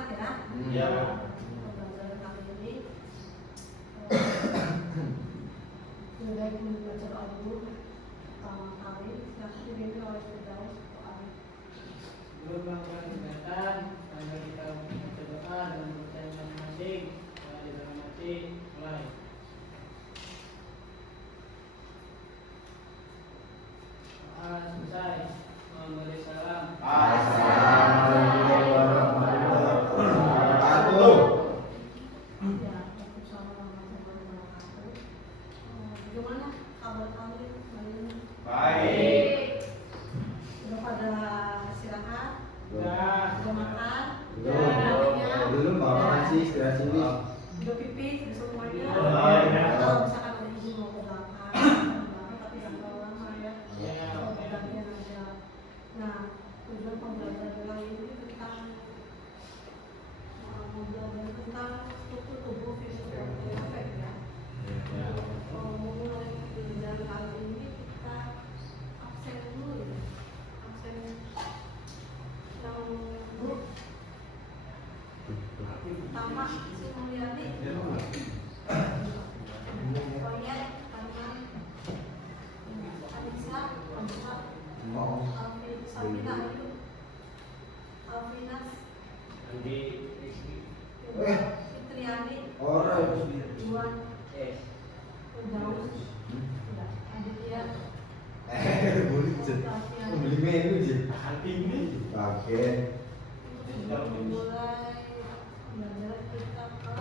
semangat ya. Iya. Pembelajaran kali ini lebih baik membaca doa dulu pertama kali. Silahkan dipimpin oleh Firdaus doa. Sebelum melakukan kegiatan, mari kita membaca doa dan membaca masing-masing. Di dalam hati, mulai. Doa selesai. Memberi salam. Assalamualaikum warahmatullahi wabarakatuh. Ya, Waalaikumsalam warahmatullahi wabarakatuh. Bagaimana kabar kalian hari ini? Baik. Sudah pada istirahat? Sudah. Sudah makan? Belum bapak sih istirahat sini. Sudah pipis? Sudah semuanya? Sudah. Kalau misalkan ada izin mau ke belakang, tapi tidak terlalu lama ya. Ya. Kalau pergantian aja. Nah, tujuan pembelajaran kali ini tentang struktur tubuh fisioterapi efek ya. Mulai pembelajaran kali ini kita absen dulu ya. Absen yang grup pertama si Mulyani. Proyek karena Anissa, Sabina Ayu, Alvinas, Fitriani, Iwan, Firdaus, Aditya, Beli menu sih. Oke. mulai pembelajaran kita ke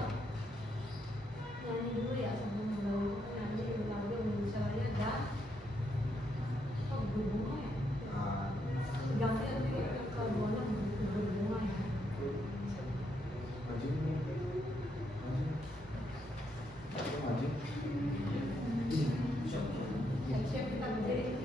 nyanyi dulu ya sebelum mulai nyanyi lagu Indonesia Raya dan berbunga ya. Ganti nanti ke bola berbunga ya. Siap kita berdiri.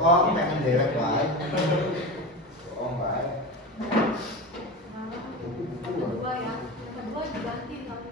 Bohong, pengen dewek baik. Bohong baik. Kedua ya, kedua diganti tapi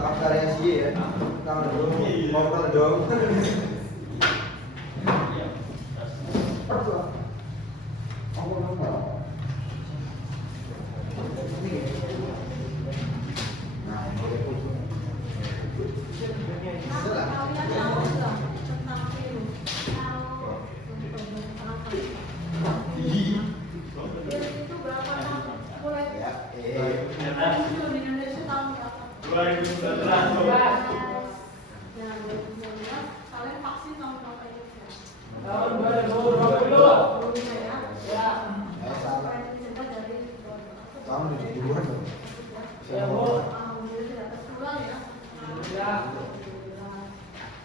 Karakternya sih ya. Kalau dong, mau kalau dong. Aku nomor. Nah, Kalian tahu nggak tentang virus? Virus itu berapa tahun? Mulai ya, muncul di Indonesia tahun berapa? 2019. Nah, 2019. Kalian vaksin tahun berapa ini? Tahun 2020. Ya. Ya. Supaya dicegah dari tahun 70-an dong. Ya, Bu. alhamdulillah tidak tertular ya. Ya.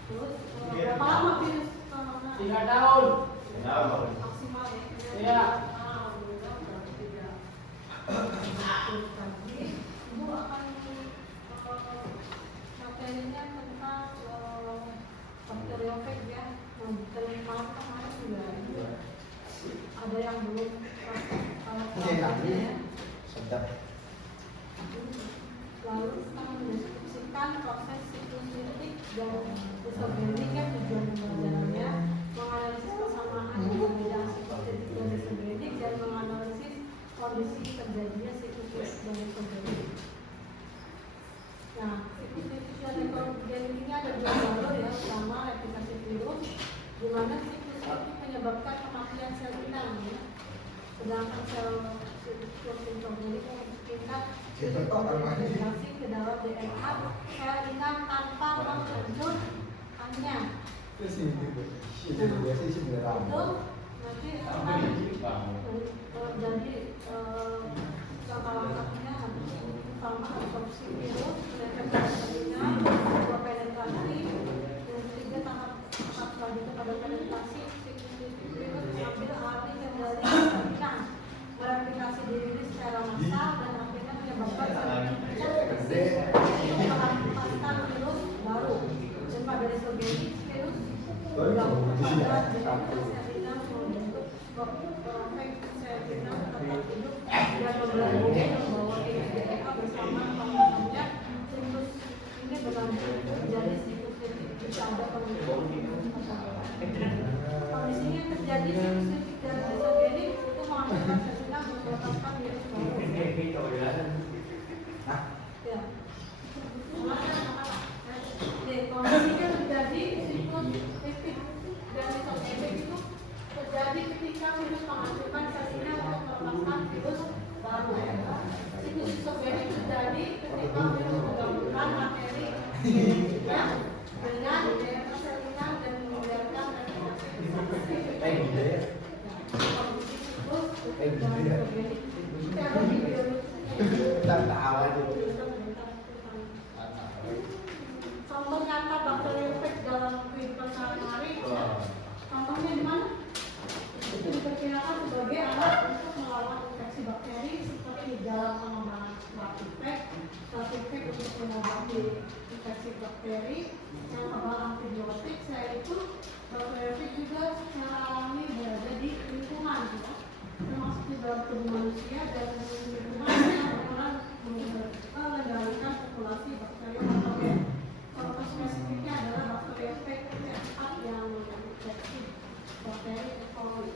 Terus berapa lama virus corona? 3 tahun. Maksimal ya. Iya. Alhamdulillah berarti tidak. Ibu akan materinya tentang bakteriofag ya. Dari malam kemarin juga ibu ada yang belum ya. Sedap. Lalu kita mendiskusikan proses siklus litik dan disogenik ya, tujuan pembelajarannya menganalisis persamaan dan perbedaan siklus litik dan disogenik dan menganalisis kondisi terjadinya siklus litik dan disogenik. Nah, siklus litik dan disogenik ini ada dua jalur ya. Pertama, replikasi virus, di mana siklus litik menyebabkan kematian sel inang ya. Sedangkan sel siklus disogenik berpindah berinteraksi ke dalam DNA sel inang tanpa menghancurkannya. Itu nanti akan jadi langkah-langkahnya harus pertama absorpsi virus, penetrasinya, kedua penetrasi, yang ketiga tahap selanjutnya pada penetrasi siklus virus mengambil alih kendali sel inang, mereplikasi diri secara massal dan akhirnya menyebabkan melepaskan virus baru. Dan pada disogenik virus dilakukan pada sel inang membentuk profek sel inang tetap hidup dan membangun membawa DNA bersama pengembangnya. Siklus ini berlanjut menjadi siklus litik jika ada pembentukan. Kondisinya terjadi siklus litik dan disogenik itu menghasilkan sel inang melepaskan virus baru. Ya. Kondisinya terjadi siklus litik dan disogenik itu terjadi ketika virus menghasilkan sel inang untuk melepaskan virus baru. Siklus disogenik terjadi ketika virus menggabungkan materi genetiknya dengan DNA sel inang dan membiarkan replikasi disogenik. Kondisi siklus litik dan disogenik. Kita ada video contoh nyata bakteriofag dalam kehidupan sehari-hari. Contohnya di mana? Itu diperkirakan sebagai alat untuk melawan infeksi bakteri seperti dalam pengembangan Stratifag untuk mengobati infeksi bakteri yang kebal antibiotik. Selain itu, bakteriofag juga secara alami berada di lingkungan, ya, termasuk di dalam tubuh manusia dan lingkungan yang berperan mengendalikan populasi bakteri patogen. Contoh spesifiknya adalah bakteriofag C4 yang menginfeksi bakteri E. coli.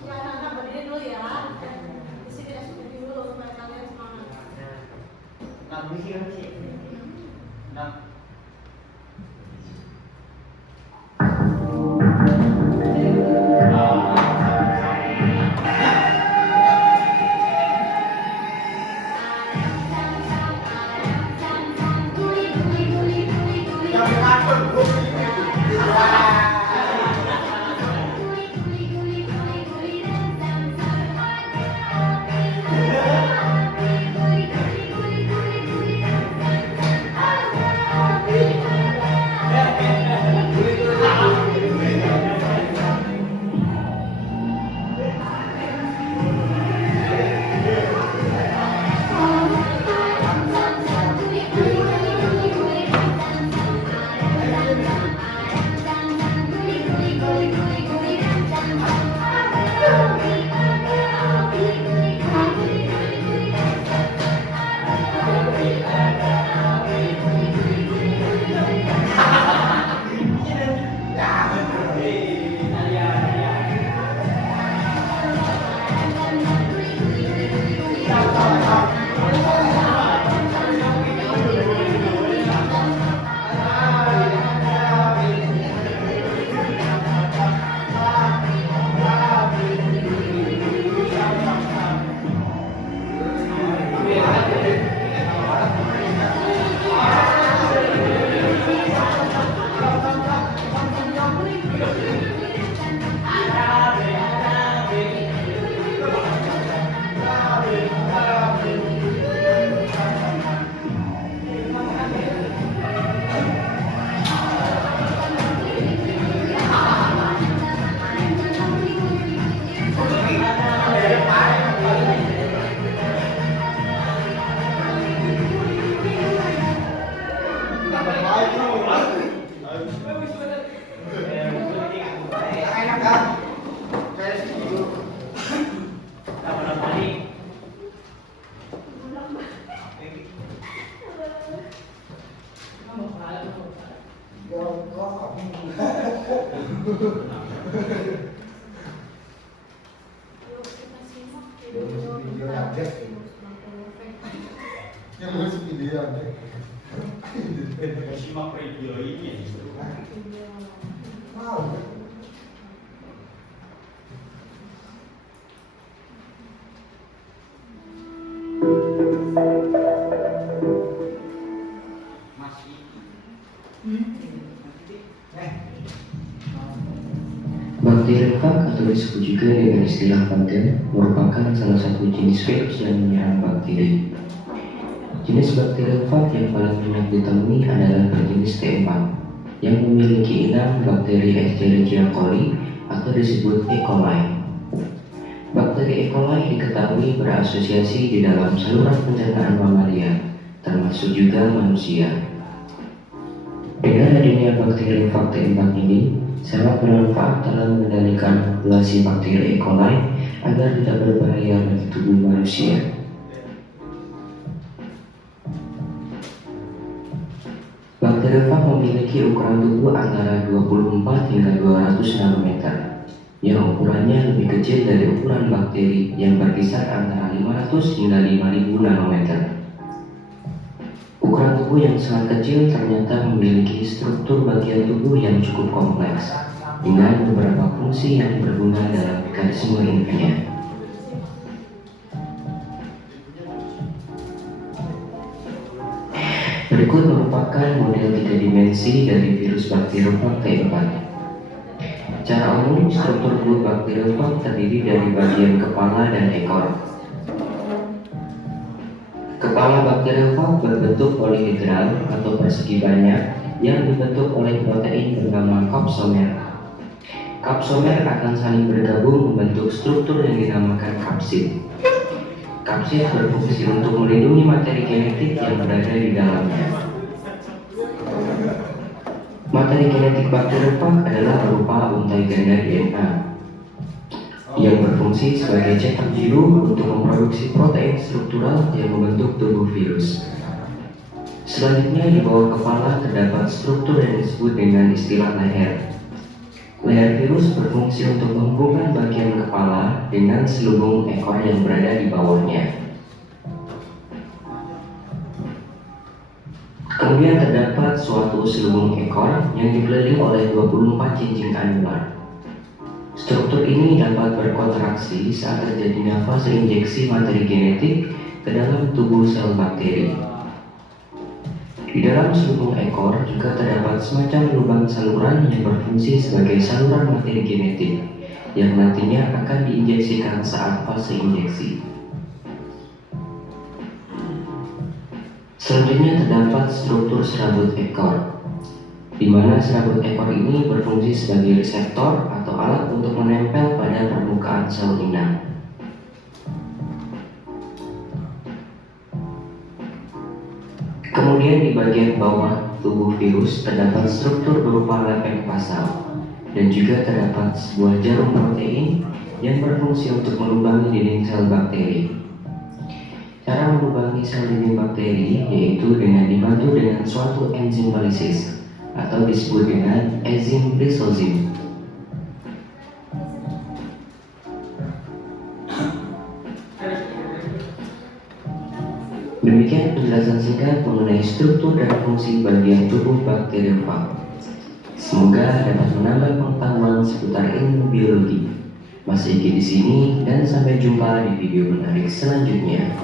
Ya, anak-anak berdiri dulu ya. Di sini SPP dulu supaya kalian semangat. Enak kan? Saya setuju. Ya Allah. Yang harus video aja. Simak video ini. Mau. Masih. Bakteri fag atau disebut juga dengan istilah pagen merupakan salah satu jenis virus yang menyerang bakteri. Jenis bakteri fag yang paling banyak ditemui adalah berjenis T4 yang memiliki 6 bakteri Escherichia coli atau disebut E. coli. Bakteri E. coli diketahui berasosiasi di dalam saluran pencernaan mamalia, termasuk juga manusia. Dengan adanya bakteri fag T4 ini, sangat bermanfaat dalam mengendalikan populasi bakteri E. coli agar tidak berbahaya bagi tubuh manusia. Bakteri fag memiliki ukuran tubuh antara 24 hingga 200 nanometer, yang ukurannya lebih kecil dari ukuran bakteri yang berkisar antara 500 hingga 5000 nanometer. Ukuran tubuh yang sangat kecil ternyata memiliki struktur bagian tubuh yang cukup kompleks, dengan beberapa fungsi yang berguna dalam mekanisme intinya. Berikut merupakan model 3 dimensi dari virus bakteriofag T4. Secara umum, struktur kulit bakteriofag terdiri dari bagian kepala dan ekor. Kepala bakteriofag berbentuk polihedral atau persegi banyak yang dibentuk oleh protein bernama kapsomer. Kapsomer akan saling bergabung membentuk struktur yang dinamakan kapsid. Kapsid berfungsi untuk melindungi materi genetik yang berada di dalamnya. Materi genetik bakteriofag adalah berupa untai ganda DNA yang berfungsi sebagai cetak biru untuk memproduksi protein struktural yang membentuk tubuh virus. Selanjutnya di bawah kepala terdapat struktur yang disebut dengan istilah leher. Leher virus berfungsi untuk menghubungkan bagian kepala dengan selubung ekor yang berada di bawahnya. Kemudian terdapat suatu selubung ekor yang dikelilingi oleh 24 cincin anular. Struktur ini dapat berkontraksi saat terjadinya fase injeksi materi genetik ke dalam tubuh sel bakteri. Di dalam selubung ekor juga terdapat semacam lubang saluran yang berfungsi sebagai saluran materi genetik yang nantinya akan diinjeksikan saat fase injeksi. Selanjutnya terdapat struktur serabut ekor, di mana serabut ekor ini berfungsi sebagai reseptor atau alat untuk menempel pada permukaan sel inang. Kemudian di bagian bawah tubuh virus terdapat struktur berupa lepek pasal dan juga terdapat sebuah jarum protein yang berfungsi untuk melubangi dinding sel bakteri. Cara melubangi sel dinding bakteri yaitu dengan dibantu dengan suatu enzim balisis atau disebut dengan enzim lysosome. Demikian penjelasan singkat mengenai struktur dan fungsi bagian tubuh bakteriofag. Semoga dapat menambah pengetahuan seputar ilmu biologi. Mas Egi di sini dan sampai jumpa di video menarik selanjutnya.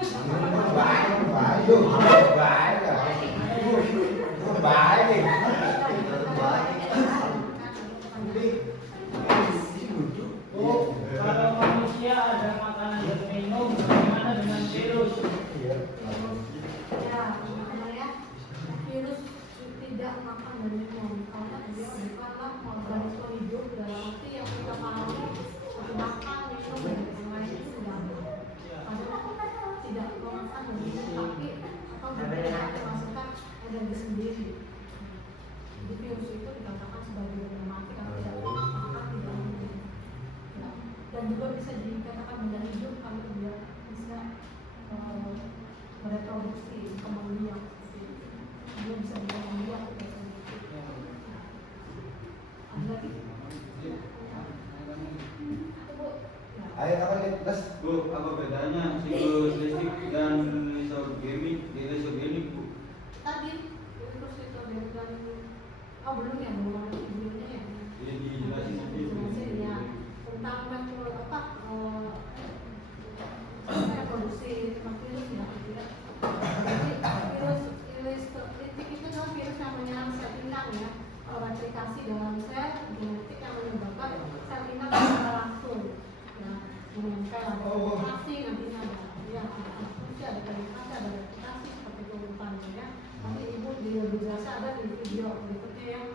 Bãi vô, bãi rồi. Bãi đi. Oh, kalau manusia ada makanan dan minum, bagaimana dengan virus? Ya, makanya virus tidak makan dan minum karena dia bukanlah organisme hidup dalam arti yang kita pahami seperti makan, minum dan yang lain itu tidak tidak memakan dan minum tapi atau tidak dimasukkan energi sendiri. Jadi virus itu dikatakan sebagai benda mati karena tidak makan, tidak minum. Ya. Dan juga bisa dikatakan benda hidup kalau dia bisa mereproduksi kembang biak, dia bisa berkembang biak. Ada lagi? Ayo apa nih? Terus Bu, apa bedanya psikoslistik dan lisogenik, Bu? Tadi virus itu dan belum ya, belum ada videonya ya. Jadi dijelasin sedikit. Dijelasin ya tentang reproduksi virus ya. Jadi virus lisogenik itu adalah virus yang menyerang sel inang ya. Replikasi dalam sel genetik yang menyebabkan sel inang secara langsung ya menempel ada replikasi nantinya ada ya fungsi ada replikasi ada replikasi seperti itu urutannya ya. Nanti ibu lebih jelasnya ada di video berikutnya yang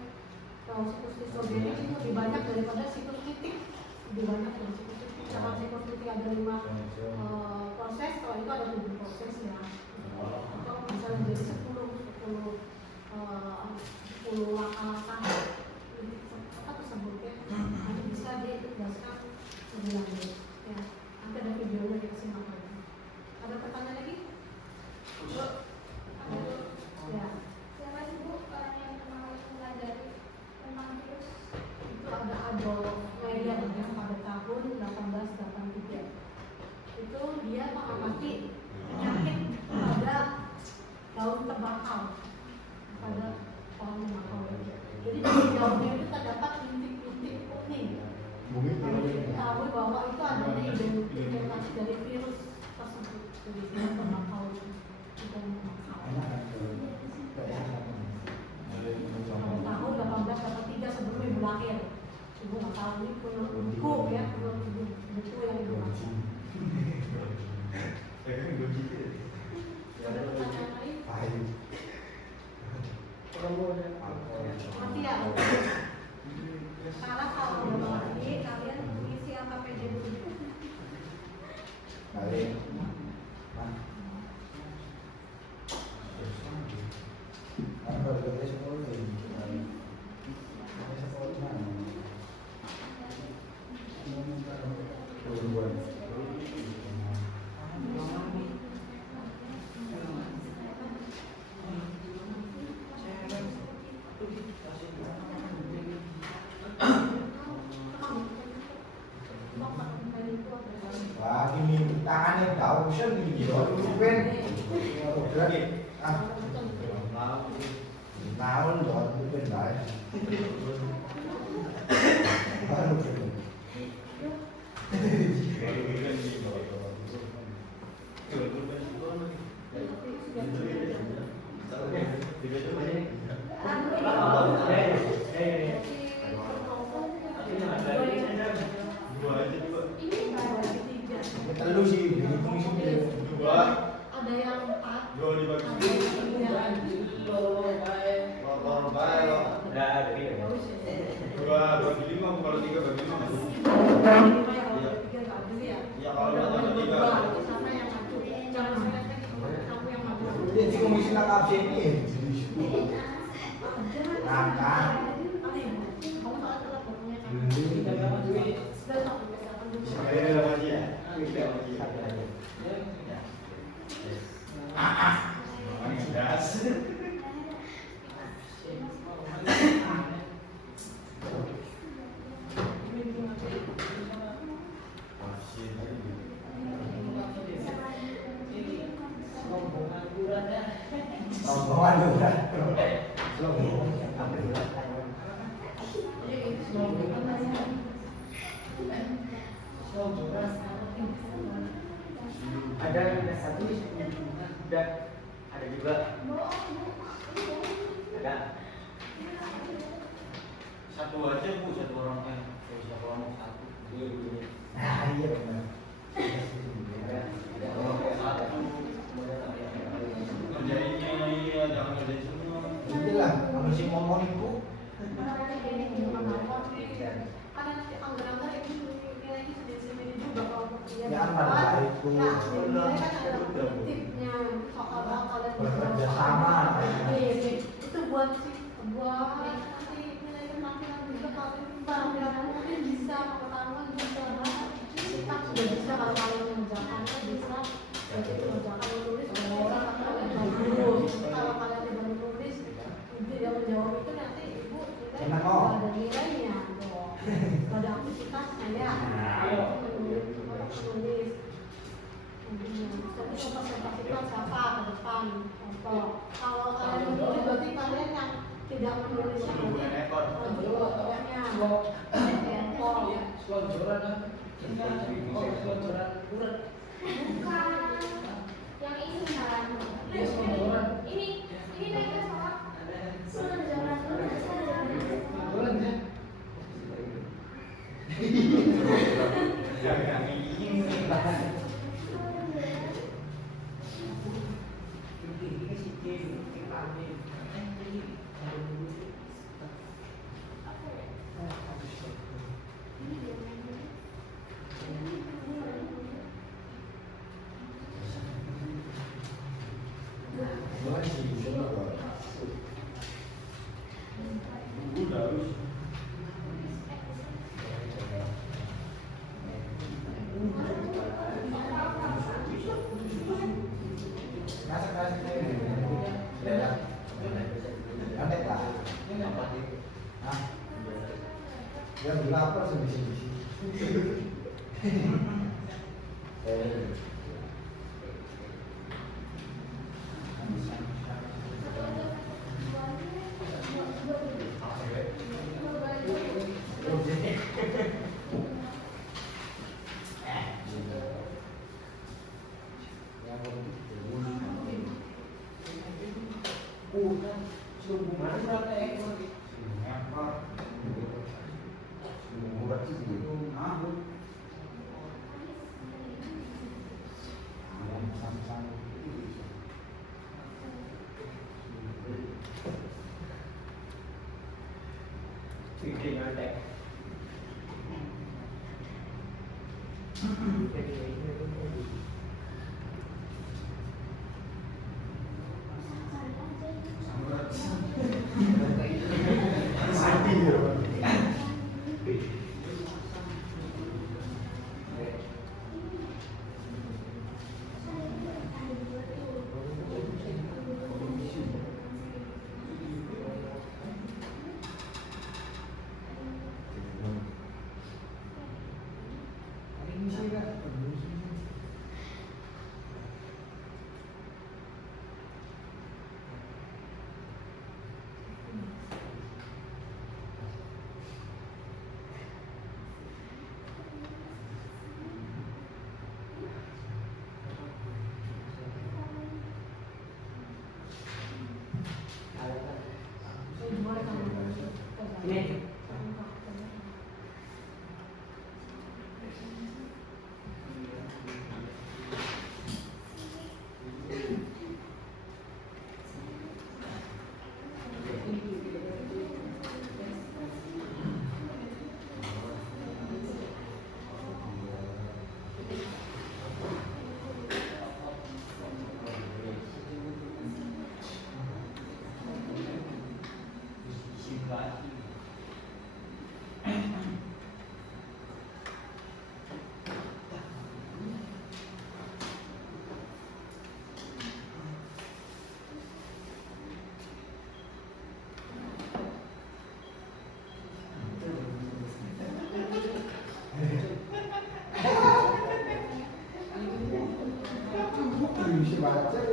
siklus lisogenik itu lebih banyak daripada siklus litik, lebih banyak dari siklus litik. Karena siklus litik ada 5 proses, kalau itu ada 7 proses ya. Atau misalnya jadi 10 langkah-langkah apa tersebutnya nanti bisa dijelaskan lebih lanjut ya. Nanti ada videonya dikasih makan. Ada pertanyaan lagi? Ya. Siapa sih Bu orang yang pernah mempelajari tentang virus? Itu ada Adolf Meyer yang pada tahun 1883. Itu dia mengamati penyakit pada daun tembakau, pada pohon tembakau. Jadi dari daunnya itu terdapat bintik-bintik kuning. bumi Diketahui bahwa itu adanya identifikasi dari virus tersebut, dari virus tembakau itu. Tahun 1883 sebelum ibu lahir. Ibu nggak tahu ini buku ya, buku yang ibu baca. Ada pertanyaan lain? Mati ya. Sekarang kalau udah mati, kalian mengisi LKPD dulu. Baik. Wah, ini tangannya tahu sendiri, Ben. Lagi, naon dong, Ben baik. Baru Telu sih, ini fungsi Ada yang 4, Dua dibagi. ada yang 3. Kalau baik, dua bagi 5, kalau 3 bagi 5. Ya kalau 2 tambah 3. Sama yang maju. Jangan sampai kamu yang maju. Jadi komisi nakap ini. Nakap. Kamu soal telat pokoknya kan. Sudah tak pegang dulu. Saya dalam aja ya. Kita lagi. Das. Rombongan udah. Ada satu udah ada juga ada Satu aja bu, satu orangnya. Kalau satu orang satu. Nah iya benar. Kerjainnya iya, jangan kerjain semua. Inilah kalau si ngomong itu. Bekerja sama. Itu buat nanti nilai kemampuan juga kalau mungkin bisa pengetahuan bisa sikap sudah bisa kalau kalian mengerjakannya bisa jadi mengerjakan menulis semua orang akan bagus kalau kalian tidak menulis tidak menjawab itu nanti ibu nilai Enak, nggak ada nilainya dong nggak ada aktivitasnya ya menulis jadi konsentrasikan siapa ke depan contoh kalau kalian menulis berarti kalian yang tidak menulisnya berarti contohnya selonjoran selonjoran urat Bukan. Yang ini kan. Ini naik ke soal. Selonjoran dulu. selonjoran ya Jangan ini. Udah harus. Yang lapar sedih-sedih. bikin ada ini Bisa baca.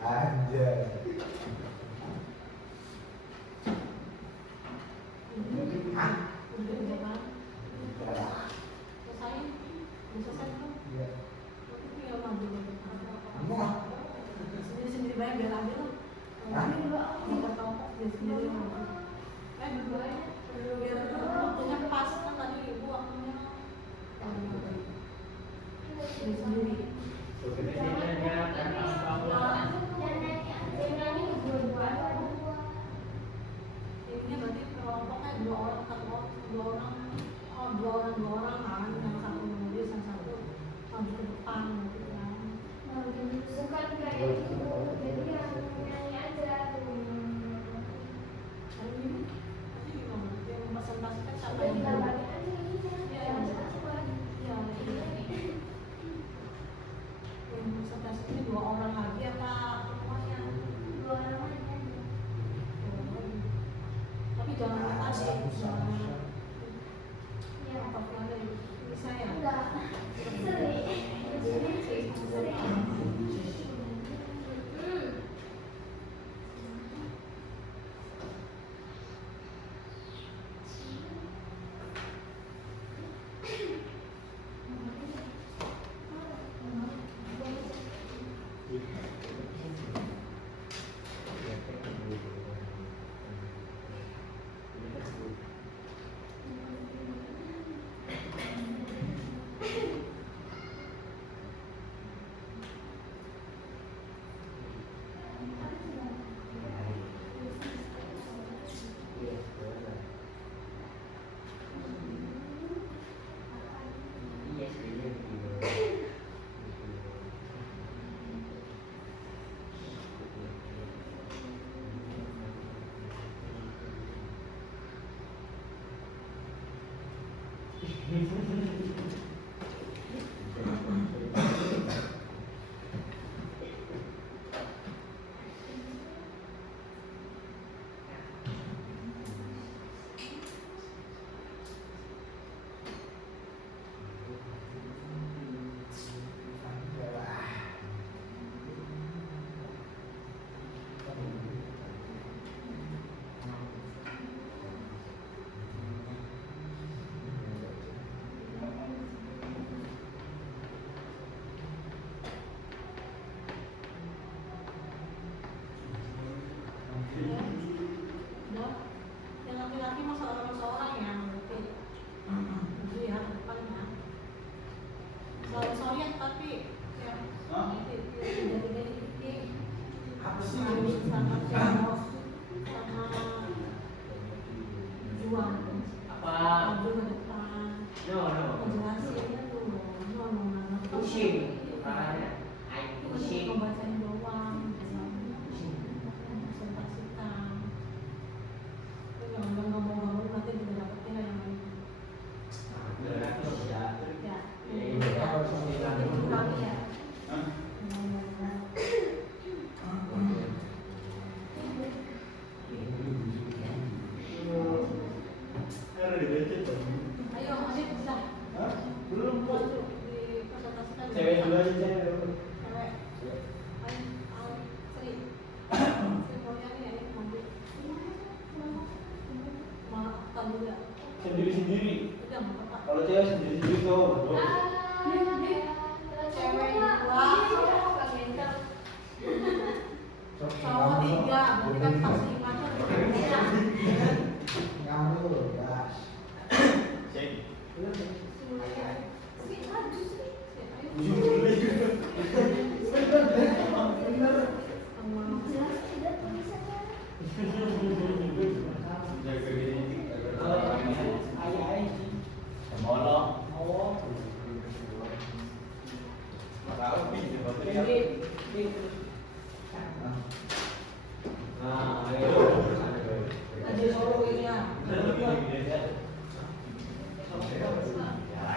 Anjay. Sendiri-sendiri bayar biar ambil lah. Nggak tahu kok dia sendiri mau. Berdua aja. Biar waktunya pas kan tadi ibu waktunya sendiri. Ini berarti kelompoknya dua orang kan, dua orang kan, yang satu nulis, yang satu maju ke depan gitu kan. Bukan kayak itu, jadi yang nyanyi aja. Hari ini tadi gimana? Yang presentasikan siapa Udah yang digambarin aja ini. Iya, yang presentasi ini dua orang lagi apa semuanya? Dua orang aja. Tapi jangan lupa deh, Iya. apa ada ini saya. Enggak. Udah, yang laki-laki seorang yang berarti itu ya ke depannya. Sorry tapi yang tiga-tiga ini Apa sih? sama Janos sama Juan Apa? maju ke depan ngejelasinnya dulu Pusing. Makanya, pusing. membacain doang presentasikan itu jangan ngomong-ngomong nanti juga dapetin yang lain ya. Cewek dulu aja, cewek dulu. Cewek. Sri. Sri Mulyani ya, ini mandi. Malah kamu ya. Sendiri-sendiri. Udah mau apa? Kalau cewek sendiri-sendiri tuh. Cewek dua. Cowok tiga. Berarti kan pas 5 tuh. Ngawur, gas. Cek.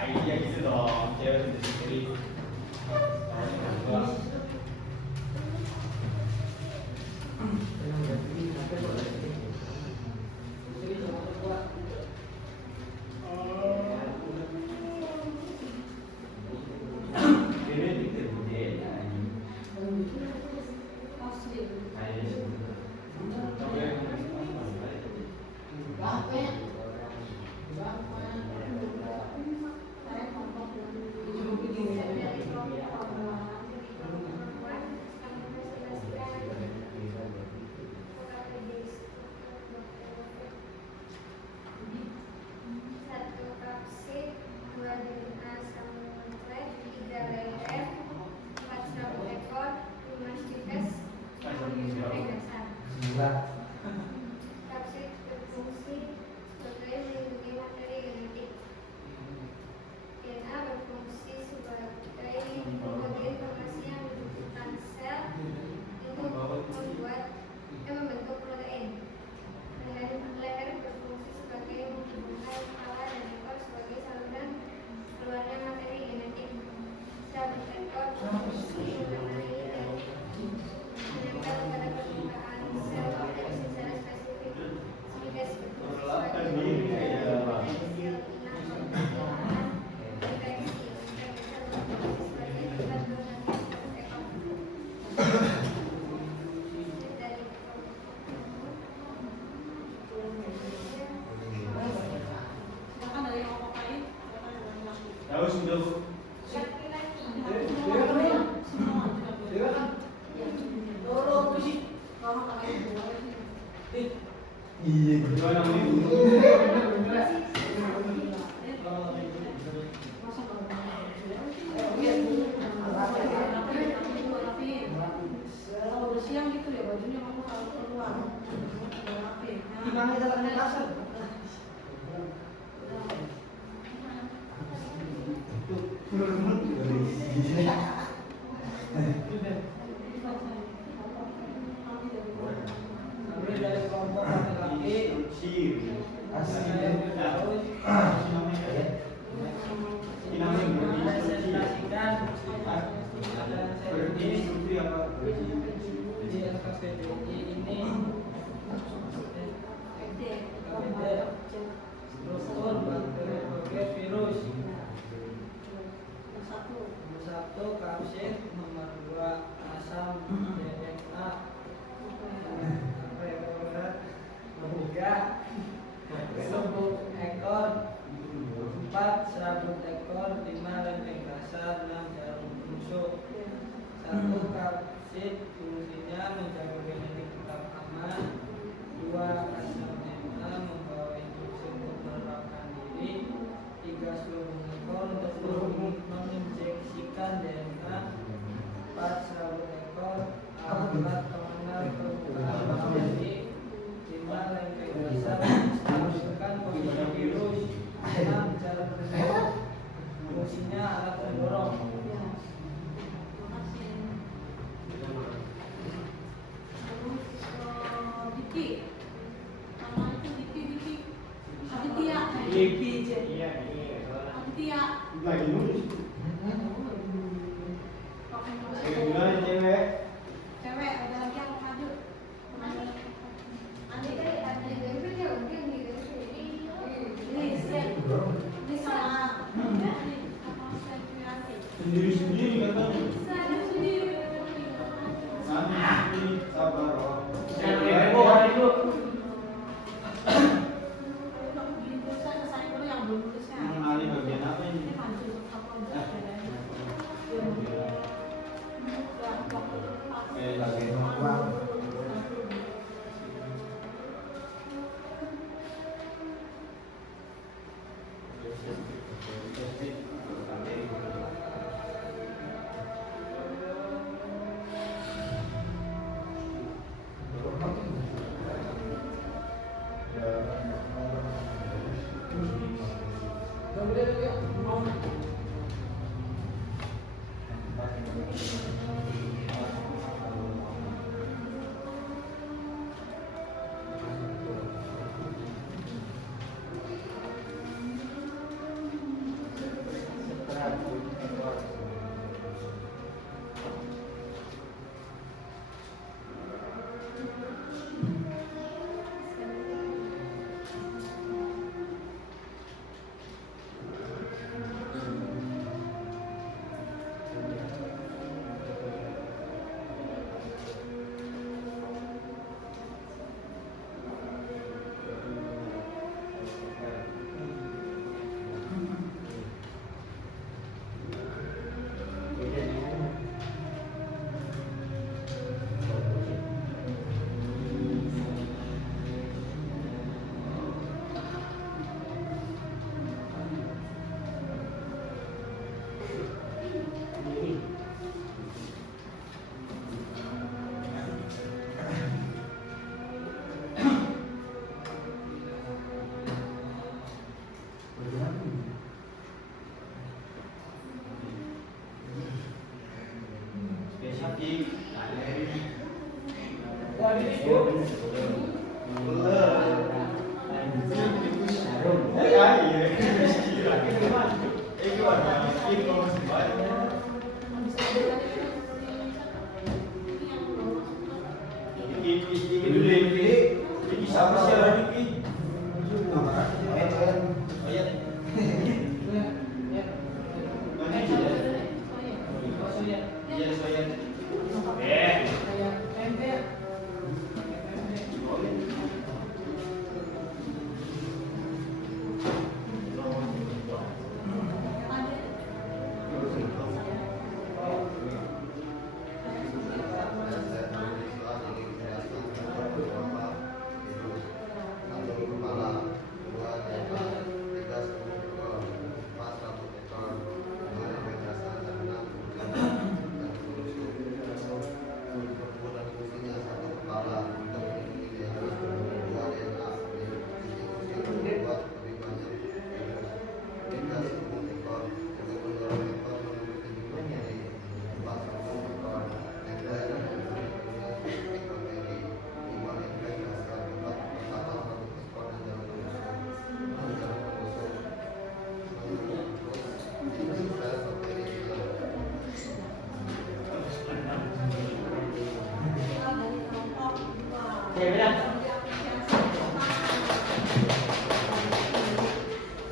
Iya gitu dong, cewek sendiri-sendiri. Satu kapsit, 2 DNA sampai 3 leher, 4 serabut ekor, 5 stikes, 6 dasar. Kapsit berfungsi sebagai melindungi materi genetik. DNA berfungsi sebagai lembaga informasi yang membutuhkan sel untuk membentuk protein. Leher berfungsi sebagai menghubungkan kepala dan ekor sebagai saluran keluarnya materi genetik. Serabut ekor berfungsi mengenai dan menempel pada permukaan sel bakteri secara spesifik. Stikes berfungsi sebagai menghubungkan sel inang pembukaan infeksi. Dasar berfungsi sebagai tempat donasi serabut ekor. Dari Silakan dari yang mau pakai. Silakan dari yang Tahu sudah Bu. Iya, Gimana Bu? Kalau udah siang gitu ya bajunya kamu harus keluar. Udah rapi. Gimana caranya kasar? Kami dari kelompok laki-laki presentasikan di LKPDI ini struktur bakteri berbagai virus. Nomor 1 kapsid, nomor 2 asam DNA, nomor 3 serabut ekor, 4 serabut ekor, 5 lempeng dasar, 6 jarum busuk. 1 kapsid fungsinya menjaga genetik tetap aman. 2 asam DNA membawa instruksi untuk menerapkan diri. 3 selubung ekor untuk menginjeksikan DNA. 4 serabut ekor alat pengenal permukaan bakteri. 5 lempeng dasar menstabilkan posisi virus. 6 jarum busuk fungsinya alat pendorong. Diki. Nama itu Diki. Aditya. Iya. Aditya. Lagi nulis. Pakai nulis. Gimana cewek? Cewek ada lagi yang maju. Ini sama. Ini apa? Sendiri-sendiri katanya. Saya sendiri. Sendiri, sabar. Jangan kayak gue hari itu. Kalau begitu saya dulu yang belum lulusnya. Mengenali bagian apa ini? Ini maju apa aja bedanya. Lagi nongkrong.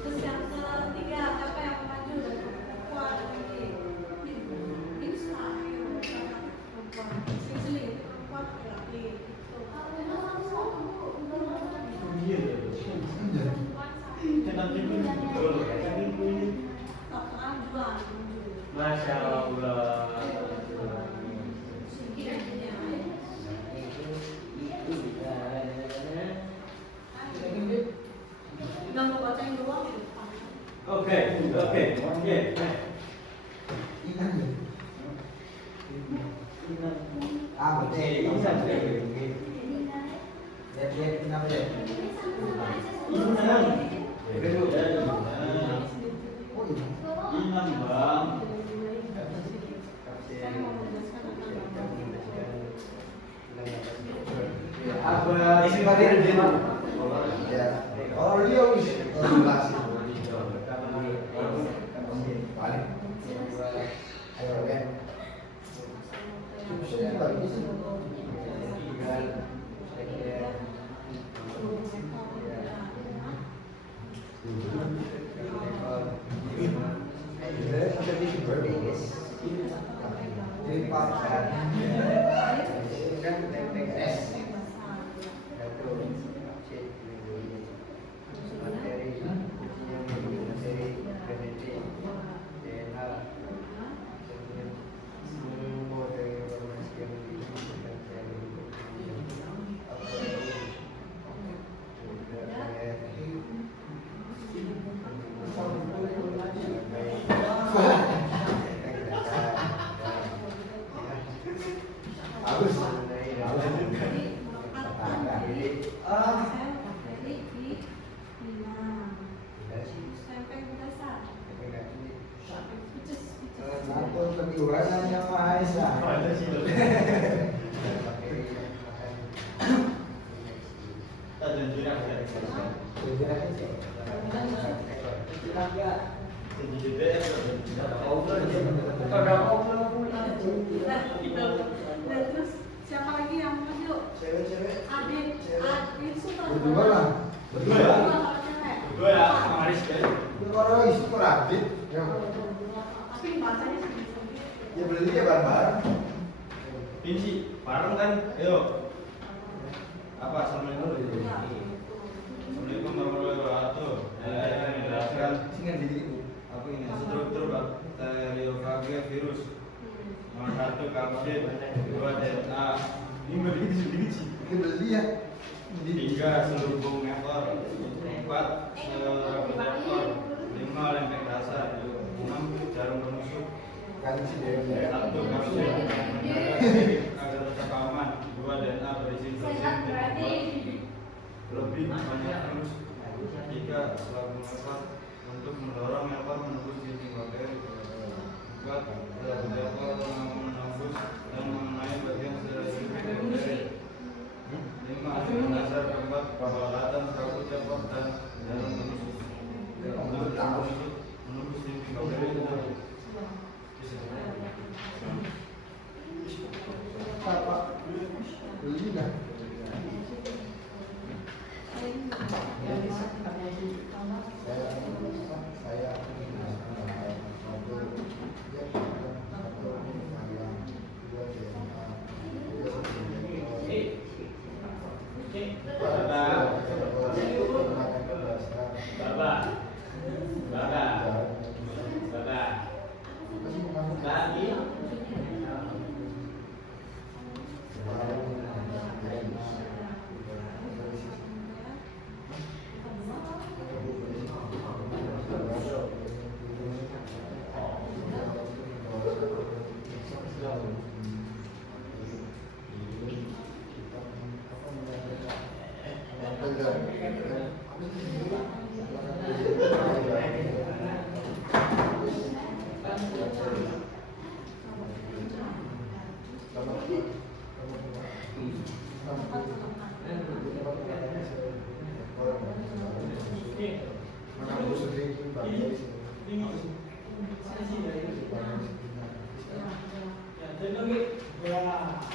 Terus yang ketiga apa yang maju dan kuat lagi. Ini selain perempuan, sini kuat lagi. Masya Allah. Oke. Apa isi materi di mana? Ya. Oh dia wis masih. Balik. Ayo kan. Sudah lagi sih. Sampai di birthday guys. Terus siapa lagi yang mau yuk? Cewek-cewek. Adit suka. Berdua lah. Berdua. Berdua ya, sama Aris deh. Orang isi Radit. Tapi bahasanya sedikit-sedikit. Ya beli ya bareng-bareng. Pinci, bareng kan? Ayo. Apa? Assalamualaikum. Assalamualaikum warahmatullahi wabarakatuh. Saya menjelaskan Sini dikit. apa ini struktur bakteriofaga virus. Nomor 1 kapsid, 2 DNA. Ini berdiri sih. Ini beli ya. 3 selubung ekor, 4 serabut 5 lempeng dasar, 6 jarum penusuk. Kan si Dewi. 1 kapsul agar tetap aman. 2 DNA berisi protein lebih banyak virus. 3 selubung ekor untuk mendorong ekor menembus dinding bakteri. 4 selubung ekor menembus dan mengenai bagian sel-sel bakteri. 5 dasar tempat peralatan kabut ekor dan jarum penusuk. 6 jarum penusuk menembus dinding bakteri. Apa? Beli dah.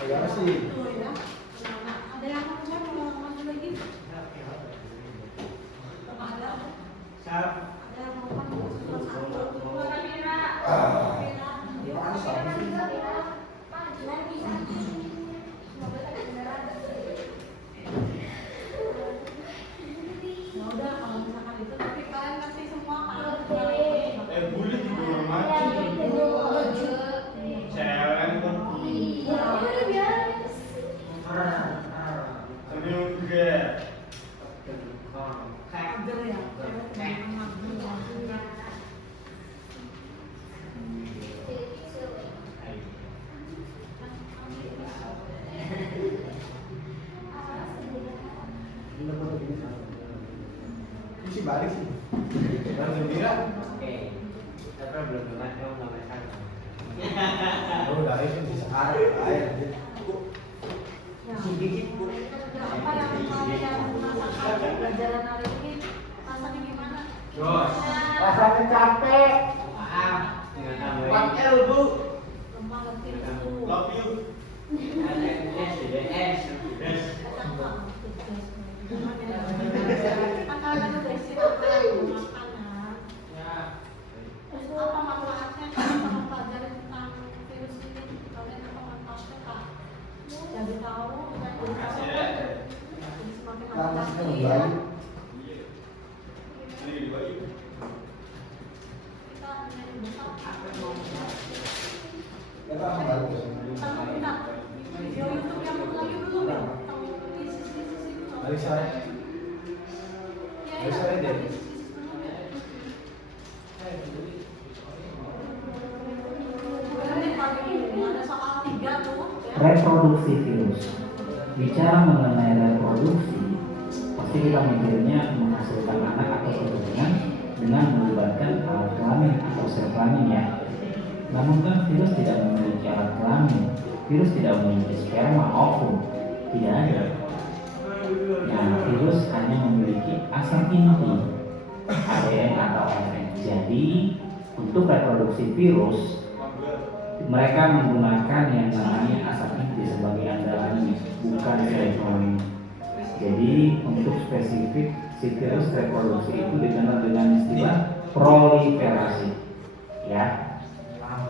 Ada sih. Tuh ya. Ada yang mau masuk lagi? Ada. Ada yang mau masuk Ya udah kalau misalkan itu tapi kalian kasih semua kan. Bulit di rumah mati. Cewek kan. Senyum juga. Agar ya. Isi balik sih. Baru gembira. Oh, dari itu bisa air. Apa yang kalian masakan pelajaran hari ini? Rasanya gimana? Jos. Rasanya capek. Pakai Bu. Gampang ngerti itu. Love you. Kan kalian udah istirahat, makan ya. Terus apa manfaatnya kalau kamu pelajari tentang virus ini? Kalian apa Tangan kita. Video YouTube yang lagi belum ya? Tahu ISIS itu. Hari sore. Ya, Hari sore deh. Ini pagi ini ada soal 3 tuh. Ya. Reproduksi virus. Bicara mengenai reproduksi, pasti kita mikirnya menghasilkan anak atau keturunan dengan melibatkan alat kelamin atau sel kelamin ya. Namun kan virus tidak memiliki alat kelamin, virus tidak memiliki sperma, ovum, tidak ada. Nah, virus hanya memiliki asam inti, ADN atau RNA. Jadi untuk reproduksi virus mereka menggunakan yang namanya asam inti sebagai andalannya, bukan sel kelamin. Jadi untuk spesifik si virus reproduksi itu dikenal dengan istilah proliferasi. Ya.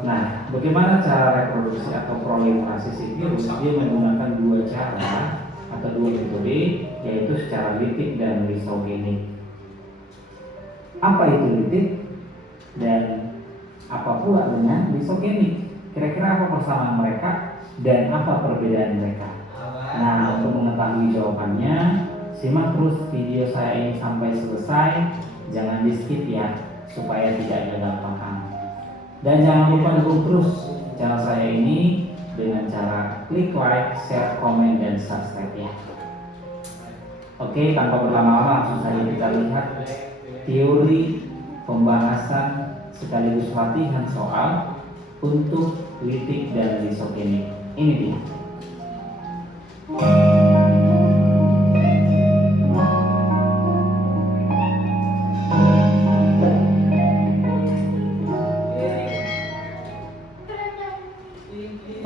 Nah, bagaimana cara reproduksi atau proliferasi si virus? Dia menggunakan 2 cara atau 2 metode, yaitu secara litik dan lisogenik. Apa itu litik dan apa pula dengan lisogenik? Kira-kira apa persamaan mereka dan apa perbedaan mereka? Nah, untuk mengetahui jawabannya, simak terus video saya ini sampai selesai. Jangan di skip ya, supaya tidak gagal paham. Dan jangan lupa dukung terus channel saya ini dengan cara klik like, share, komen, dan subscribe ya. Oke, tanpa berlama-lama langsung saja kita lihat teori pembahasan sekaligus latihan soal untuk litik dan lisogenik. Ini dia.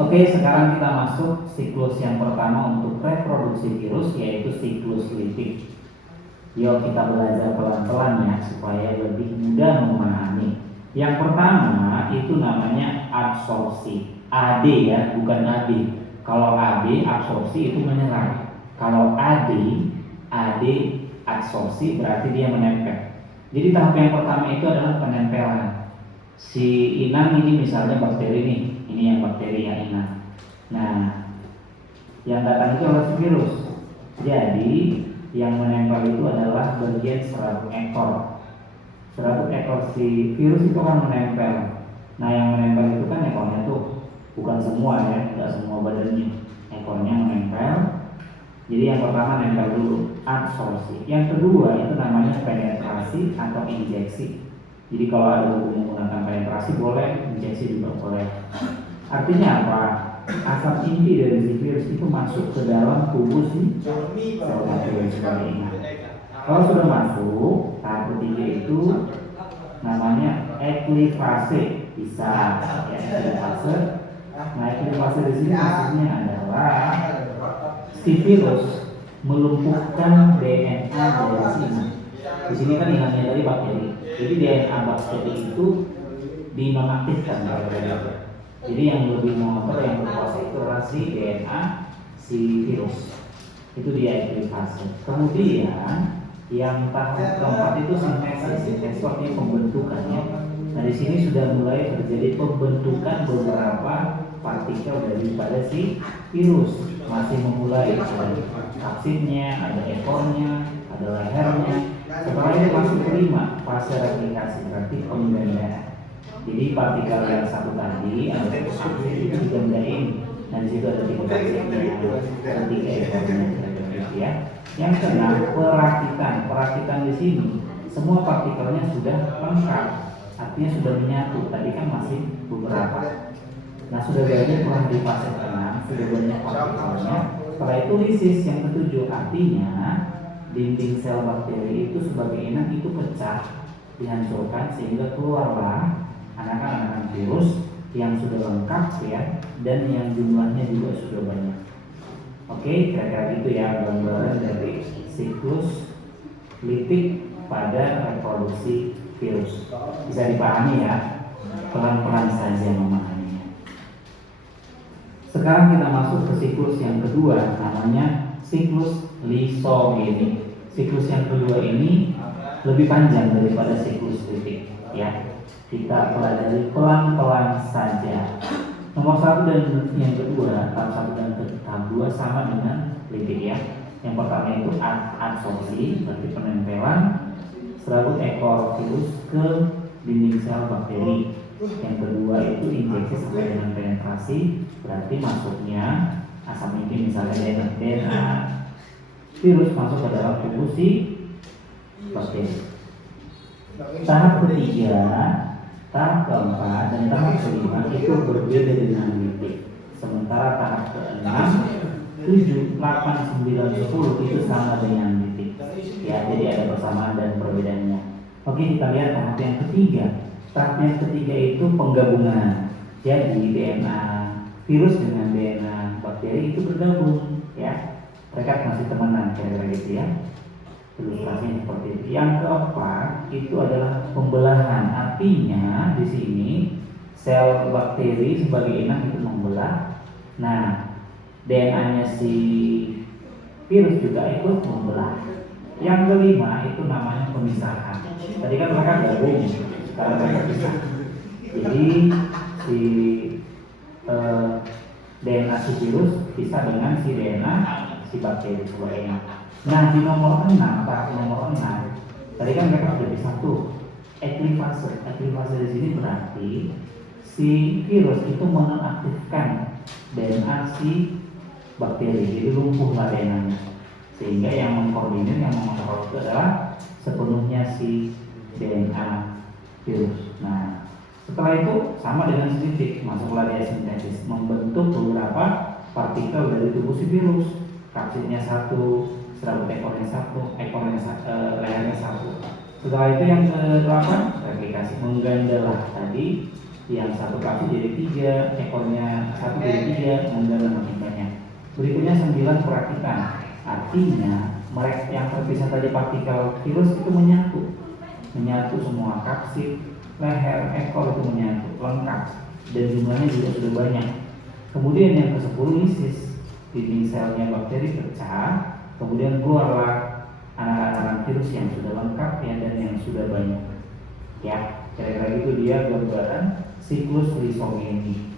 Oke, sekarang kita masuk siklus yang pertama untuk reproduksi virus, yaitu siklus litik. Yuk kita belajar pelan-pelan ya, supaya lebih mudah memahami. Yang pertama itu namanya absorpsi. AD ya, bukan AD. Kalau AD absorpsi itu menyerap. Kalau AD absorpsi berarti dia menempel. Jadi tahap yang pertama itu adalah penempelan. Si inang ini misalnya bakteri nih, ini yang bakteri yang inang. Nah, yang datang itu adalah si virus. Jadi yang menempel itu adalah bagian serabut ekor. Serabut ekor si virus itu kan menempel. Nah, yang menempel itu kan ekornya tuh, bukan semua ya, tidak semua badannya. Ekornya menempel. Jadi yang pertama nempel dulu, absorpsi. Yang kedua itu namanya penetrasi atau injeksi. Jadi kalau ada hukum menggunakan penetrasi boleh, injeksi juga boleh. Artinya apa? Asam inti dari si virus itu masuk ke dalam tubuh si sel bakteri sebagai inang. Kalau sudah masuk, tahap ketiga itu namanya eklifase, bisa ya, eklifase. Nah, eklifase di sini maksudnya adalah si virus melumpuhkan DNA dari si inang. Di sini kan inangnya dari bakteri. Jadi DNA bakteri itu dinonaktifkan. Jadi yang lebih mengotor, yang berkuasa itu adalah si DNA si virus. Itu dia eklifase. Kemudian yang tahap keempat itu sintesis. Sintesis artinya pembentukannya. Nah, di sini sudah mulai terjadi pembentukan beberapa partikel daripada si virus. Masih memulai, ada vaksinnya, ada ekornya, ada lehernya. Setelah itu masuk kelima, fase replikasi, berarti penggandaan. Jadi partikel yang satu tadi ada vaksin itu digandain. Nah, di situ ada 3 vaksinnya, ada 3 ekornya, ya. Yang keenam, perakitan di sini semua partikelnya sudah lengkap, artinya sudah menyatu. Tadi kan masih beberapa. Nah, sudah banyak kurang di fase ke-6, sudah banyak partikelnya. Setelah itu lisis yang ke-7, artinya dinding sel bakteri itu sebagai inang itu pecah, dihancurkan sehingga keluarlah anak-anak virus yang sudah lengkap ya, dan yang jumlahnya juga sudah banyak. Oke, kira-kira gitu ya gambaran dari siklus litik pada reproduksi virus. Bisa dipahami ya, pelan-pelan saja memahaminya. Sekarang kita masuk ke siklus yang kedua, namanya siklus lisogenik. Siklus yang kedua ini lebih panjang daripada siklus litik ya. Kita pelajari pelan-pelan saja. Nomor 1 dan yang kedua, tahap 1 dan tahap 2 sama dengan lipid ya. Yang pertama itu adsorpsi, berarti penempelan serabut ekor virus ke dinding sel bakteri. Yang kedua itu injeksi sampai dengan penetrasi, berarti masuknya asam inti misalnya DNA virus masuk ke dalam tubuh si bakteri. Tahap ketiga, tahap keempat, dan tahap kelima itu berbeda dengan lipid. Sementara tahap keenam, 7, 8, 9, 10 itu sama dengan lipid. Ya, jadi ada persamaan dan perbedaannya. Oke, kita lihat tahap yang ketiga. Tahap yang ketiga itu penggabungan. Jadi DNA virus dengan DNA bakteri itu bergabung, ya. Mereka masih temenan, kira-kira gitu ya. Ilustrasinya seperti itu. Yang keempat itu adalah pembelahan. Artinya di sini sel bakteri sebagai inang itu membelah. Nah, DNA-nya si virus juga ikut membelah. Yang kelima itu namanya pemisahan. Tadi kan mereka gabung, sekarang mereka pisah. Jadi si DNA si virus pisah dengan si DNA si bakteri sebagainya. Nah di nomor 6, tahap nomor 6, tadi kan mereka sudah bisa tuh eklifase. Eklifase di sini berarti si virus itu menonaktifkan DNA si bakteri, jadi lumpuhlah DNA-nya. Sehingga yang mengkoordinir, yang mengontrol itu adalah sepenuhnya si DNA virus. Nah setelah itu sama dengan sintetik, masuklah dia sintesis, membentuk beberapa partikel dari tubuh si virus. Kapsidnya 1, serabut ekornya 1, lehernya 1. Setelah itu yang ke-8 replikasi, menggandalah tadi yang 1 kapsid jadi 3, ekornya 1 jadi 3, menggandalah makin banyak. Berikutnya 9 perakitan, artinya mereka yang terpisah tadi partikel virus itu menyatu semua, kapsid, leher, ekor itu menyatu lengkap dan jumlahnya juga sudah banyak. Kemudian yang ke-10 lisis, dinding selnya bakteri pecah, kemudian keluarlah anak-anak virus yang sudah lengkap ya, dan yang sudah banyak. Ya, kira-kira itu dia gambaran siklus lisogeni.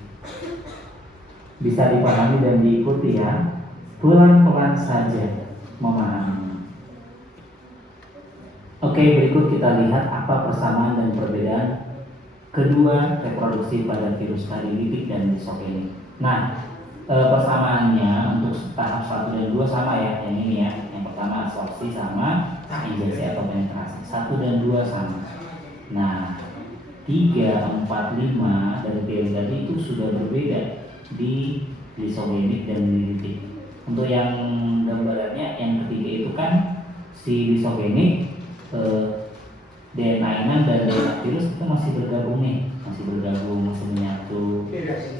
Bisa dipahami dan diikuti ya, pelan-pelan saja memahami. Oke, berikut kita lihat apa persamaan dan perbedaan kedua reproduksi pada virus kariolitik dan lisogeni. Nah, persamaannya untuk tahap 1 dan 2 sama ya, yang ini ya. Yang pertama absorpsi sama injeksi atau penetrasi. 1 dan 2 sama. Nah, 3, 4, 5 dari teori tadi itu sudah berbeda di lisogenik dan lipid. Untuk yang gambarannya yang ketiga itu kan si lisogenik, DNA inang dan DNA virus itu masih bergabung nih, masih menyatu.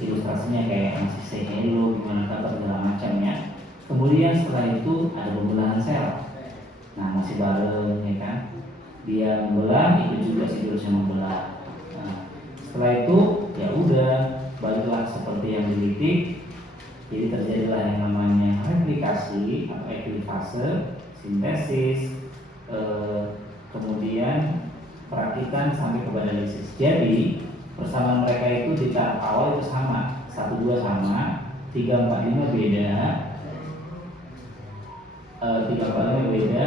Ilustrasinya kayak masih say hello, gimana kabar, segala macam ya. Kemudian setelah itu ada pembelahan sel. Nah masih bareng ya kan, dia membelah, itu juga si virusnya membelah. Nah, setelah itu ya udah baliklah seperti yang di lipid. Jadi terjadilah yang namanya replikasi atau eklifase, sintesis, kemudian perakitan sampai kepada lisis. Jadi persamaan mereka itu di tahap awal itu sama, 1, 2 sama, 3, 4, 5 beda, 3, 4, 5 beda,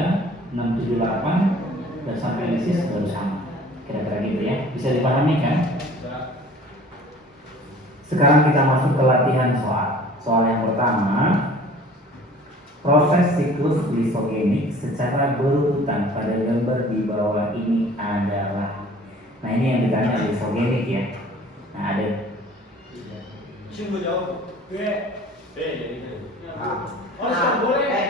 6, 7, 8 dan sampai lisis baru sama. Kira-kira gitu ya, bisa dipahami kan? Sekarang kita masuk ke latihan soal. Soal yang pertama, proses siklus lisogenik secara berurutan pada gambar di bawah ini adalah. Nah ini yang ditanya lisogenik ya. Nah ada. 친구 jawab B. B jadi B. boleh.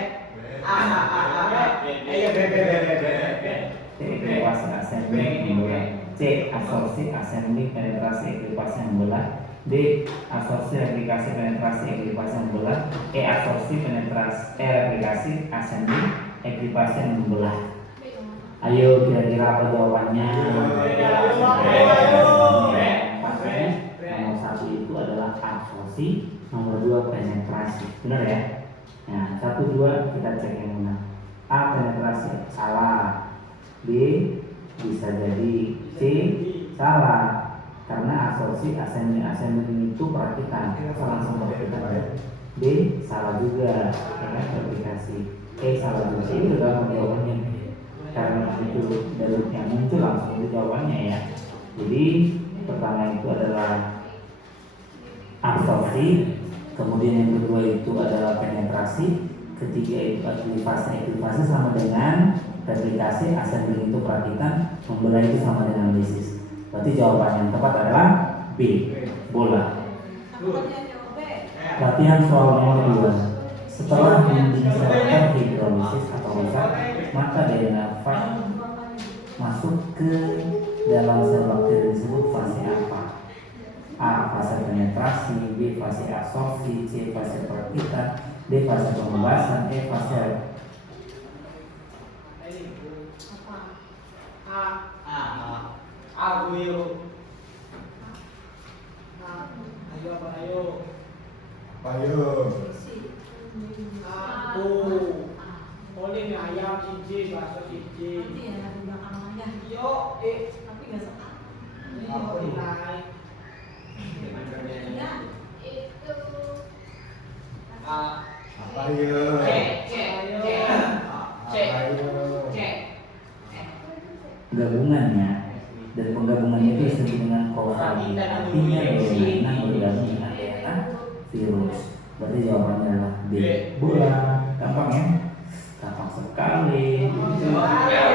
C eklipase assembly membelah. C absorpsi assembly penetrasi eklipase membelah. D absorpsi replikasi penetrasi eklipase membelah. E absorpsi penetrasi replikasi assembly eklipase membelah. Ayo kira-kira apa jawabannya? Nomor 1 itu adalah absorpsi, nomor 2 penetrasi. Benar ya? Nah, 1, 2 kita cek yang mana. A penetrasi salah. B bisa jadi C salah. Karena absorpsi assembling itu perhatikan, langsung perhatikan ya. D salah juga, ya kan, verifikasi. E salah juga, ini udah jawabannya. Karena itu dari yang muncul langsung itu jawabannya ya. Jadi pertama itu adalah absorpsi, kemudian yang kedua itu adalah penetrasi, ketiga itu aktivasi sama dengan verifikasi, assembling itu perhatikan, membelah itu sama dengan basis. Berarti jawaban yang tepat adalah B, bola. Latihan soal nomor 2. Setelah mendisertasi hidrolisis atau rusak, maka DNA masuk ke dalam sel bakteri disebut fase apa? A. Fase penetrasi, B. Fase absorpsi, C. Fase perhatikan, D. Fase pembebasan, E. Fase Aku yuk. Ayo apa ayo? Ayo. Aku. Boleh nih ayam cici, bakso cici. Nanti ya di belakangannya. Yuk, Tapi nggak suka. ini mau nilai. Ya. Itu Apa ya? gabungannya, dan penggabungannya itu disebut dengan kovalent. Artinya DNA bergabung dengan DNA virus. Berarti jawabannya adalah B, bola. Gampang ya? Gampang sekali. Ini ya.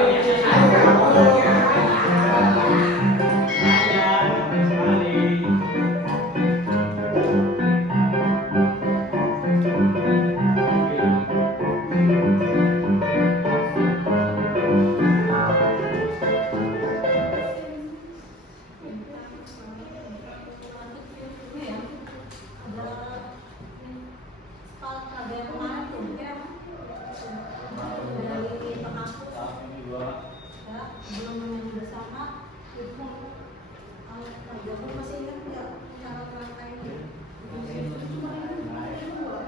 Ada yang kemarin tuh ya. Dari pengaku ya, belum yang bersama itu gabung masih ingat nggak cara rangkainya? Cuma ini dua.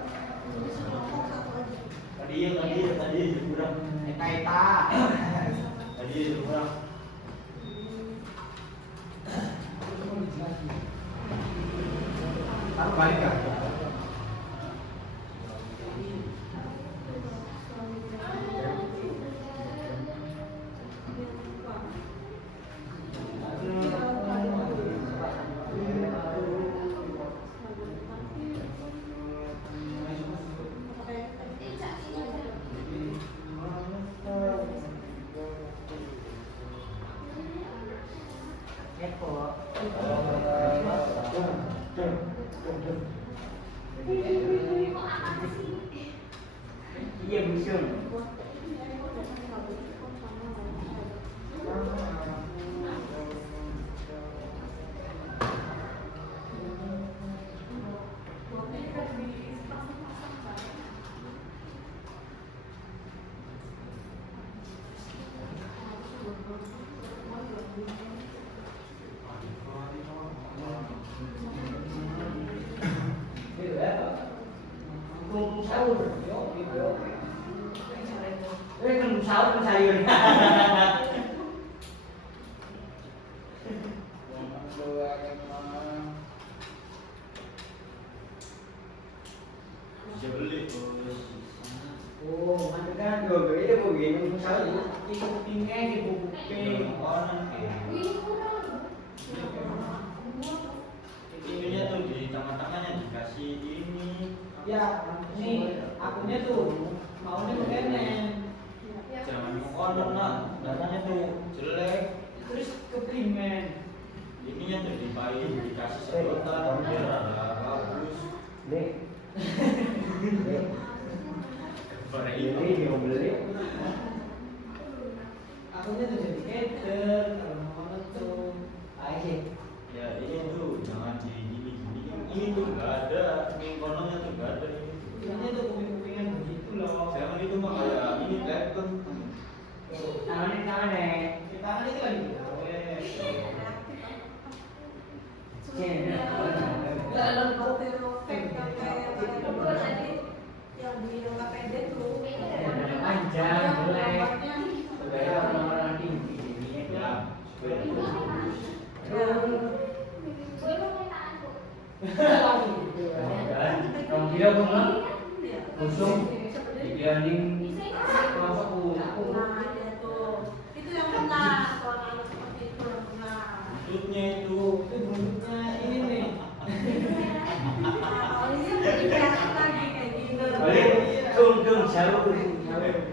Jadi sekelompok satu aja. Tadi kurang. Tadi kurang. Balik kan? Iya musuh. Cùng sahur, yuk gitu. Cùng sahur sayur. Bisa beli. Oh, mantap kan? Gue itu gue gini cùng sahur itu tinggi di bubuk Ininya tuh di tengah-tengahnya dikasih ini. Ya, ini akunya tuh maunya begini. Jangan konon nak, datanya tuh jelek. Terus kepingin. Ininya tuh dikasih sedotan biar ada bagus. Barang ini mau beli. Akunya tuh jadi cater kalau mau tuh. Ayo. ya ini tuh jangan di gini. Ini tuh nggak ada, ini kononnya tuh nggak ada ini. Ini tuh kuping-kupingan begitu loh. Jangan itu mah kayak ini laptop. Tangan itu lagi. Dalam profil fake yang kayak tadi yang di KPD tuh. Panjang, Yang jelek. gambarnya Supaya orang-orang tinggi ini Ya, supaya bagus. yang Tidak pernah Iya. kosong. Seperti Dibanding masuk nah, ya tuh. Itu yang benar. Kalau anak seperti itu yang benar. Maksudnya itu bentuknya ini nih. Nah, kalau ini dikasih lagi kayak gitu. Tung jauh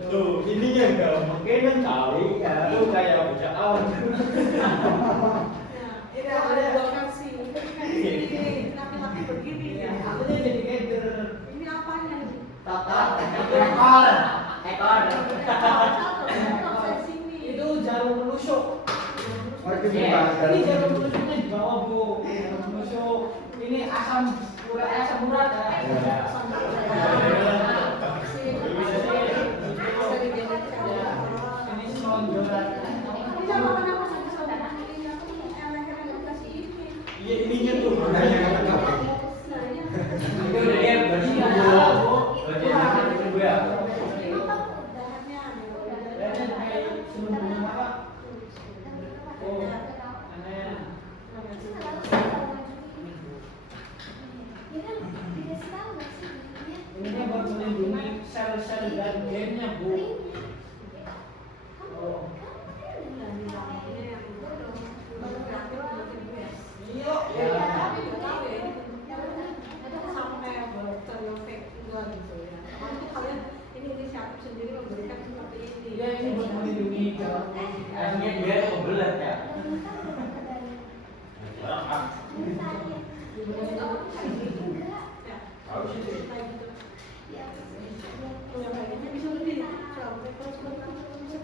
tuh ininya enggak mungkin kali ya lu kayak bocah awam. Nah, ini ada dua kasih. Ini laki-laki begini ya. Aku jadi keder. Ini apanya nih? Ekor. Sini. Itu jarum penusuk. Mereka Ini juga jarum penusuknya di bawah bu. Jarum penusuk. Ini asam urat ya. Ini selonjoran. Iya ininya tuh makanya kata Itu udah dia berarti bu. Berarti itu bu ya. Ini buat melindungi sel-sel dan gennya bu. Oh. Iya. Iya ini buat melindungi akhirnya dia kebelet ya.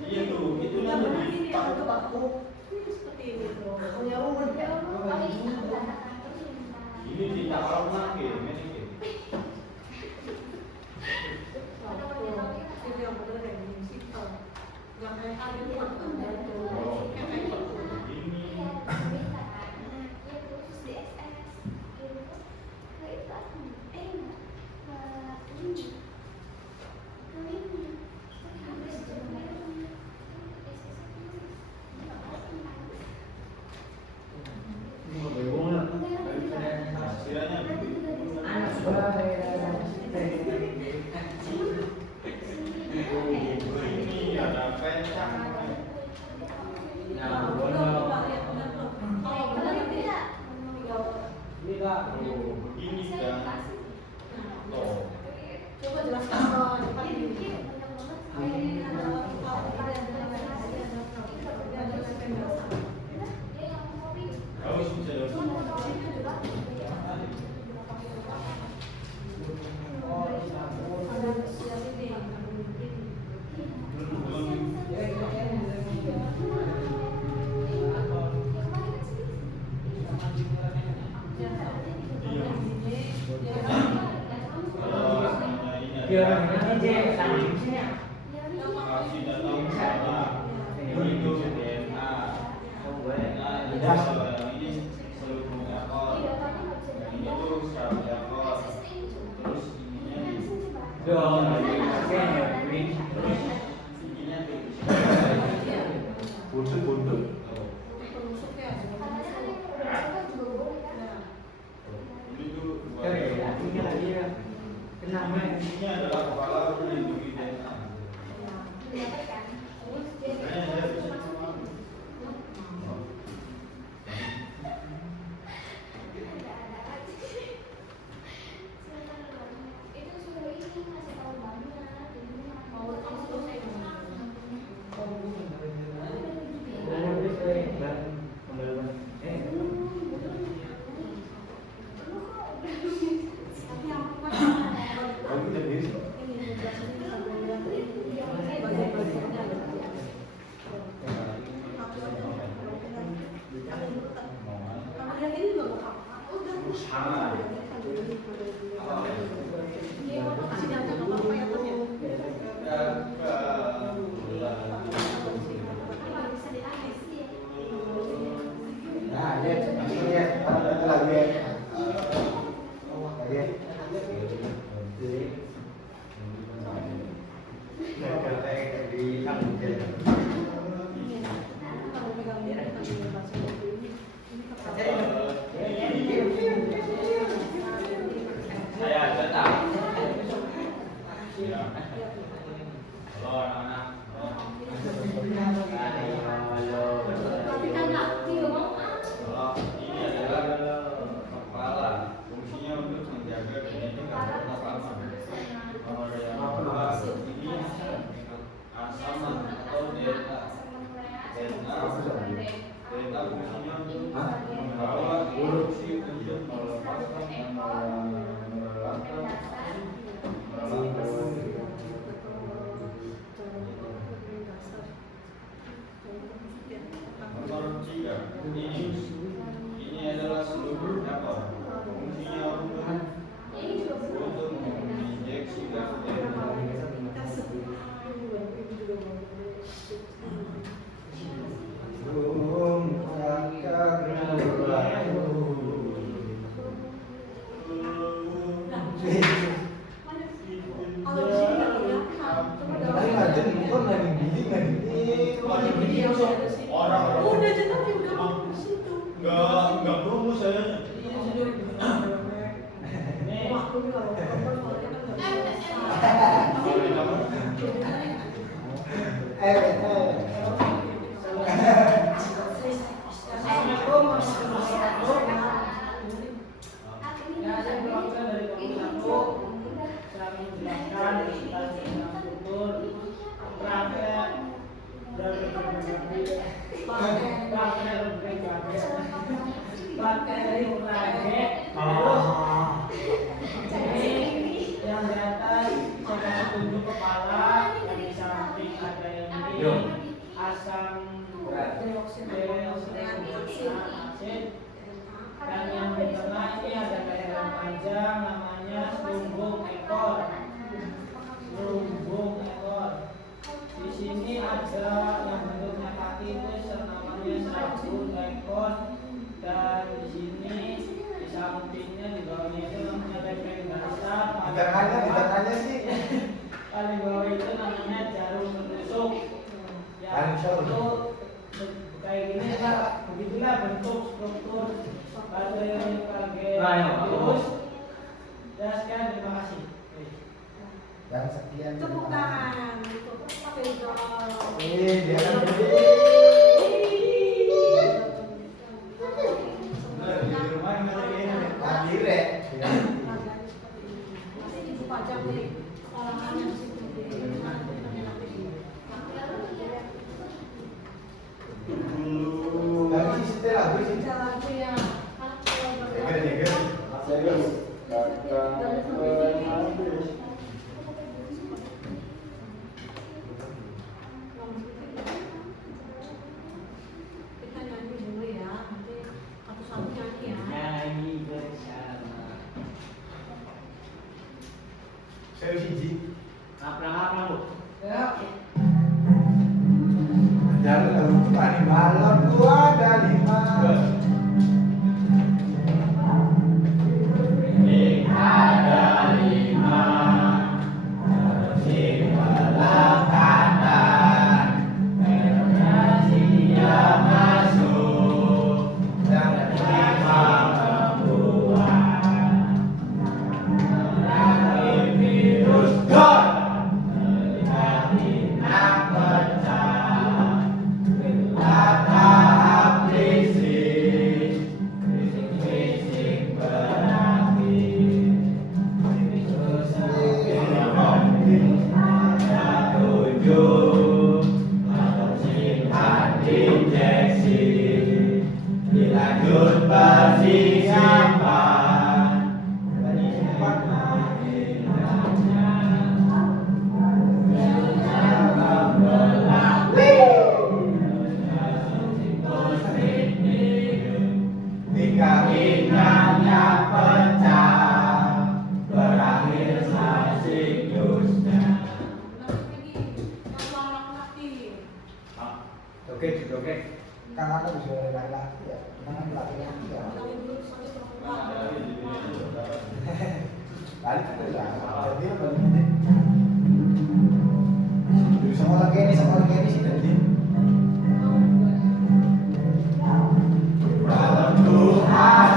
iya tuh itu nanti ini tidak orang lagi ini hasilnya ini ada pencang begini kan oh Coba jelaskan kalau depan ini. harus bisa kasih datang ke sana itu DNA ini seluruh ekor ini tuh saraf ekor terus ininya terus ininya tuh buntut Penusuknya. ini tuh buat Kenapa? ini adalah kepala melindungi DNA Nah, lihat, lihat, ada lagi. Lihat. saya datang Tapi kan nggak ngomong Ini adalah kepala, fungsinya untuk menjaga pendidikan pertama. Nomor yang kedua, ini asaman atau delta. Delta fungsinya untuk membawa produksi untuk melepaskan dan merelakan nomor 3 ini adalah seluruh dapur fungsinya untuk menginjeksi gas delta. kalau di sini nggak kelihatan. Coba Orang-orang udah jelas udah di situ. nggak perlu saya. Waktu kalau Ya, saya berangkat dari Komisi 1. Saya menjelaskan substansi yang struktur praktek dan bakteri praktek. Ini yang di atas saya kasih tunjuk kepala, yang di samping ada yang ini asam dioksida asid. Dan yang di tengah ini ada daerah panjang namanya selumbung ekor. Selumbung ekor. Di sini ada yang bentuknya kaki itu namanya sabun ekor. Dan di sini di sampingnya di bawahnya itu namanya lepeng dasar. Ditanya sih. Paling bawah itu namanya jarum penusuk. Ya, itu kayak gini lah. Begitulah bentuk struktur bakteri virus. Ya, sekian, terima kasih. Dan sekian. tepuk tangan gitu. Pakai dong. Dia kan Di rumah yang ada ini. hadir ya. Masih ibu pajak nih olahannya di situ. Lagi setelah aku sih. Jalan tuh ya. Serius. Kita nyanyi dulu ya. Nanti satu-satu nyanyi ya. Nyanyi bersama. Serius siji. Apa Bu? Ya. Dalam tadi malam gua ada 5. Ada 5 si malam kanan rahasia masuk dan 5 membuat virus God nak pecah tahap krisis injeksi dilanjut persiapan hingga ikannya pecah berakhir siklusnya. Oke. Kan aku bisa laki-laki ya. Kan laki-laki ya. Balik ke lah. Jadi balik ini. Jadi sama lagi ini sih tadi. Dalam Tuhan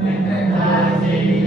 integrasi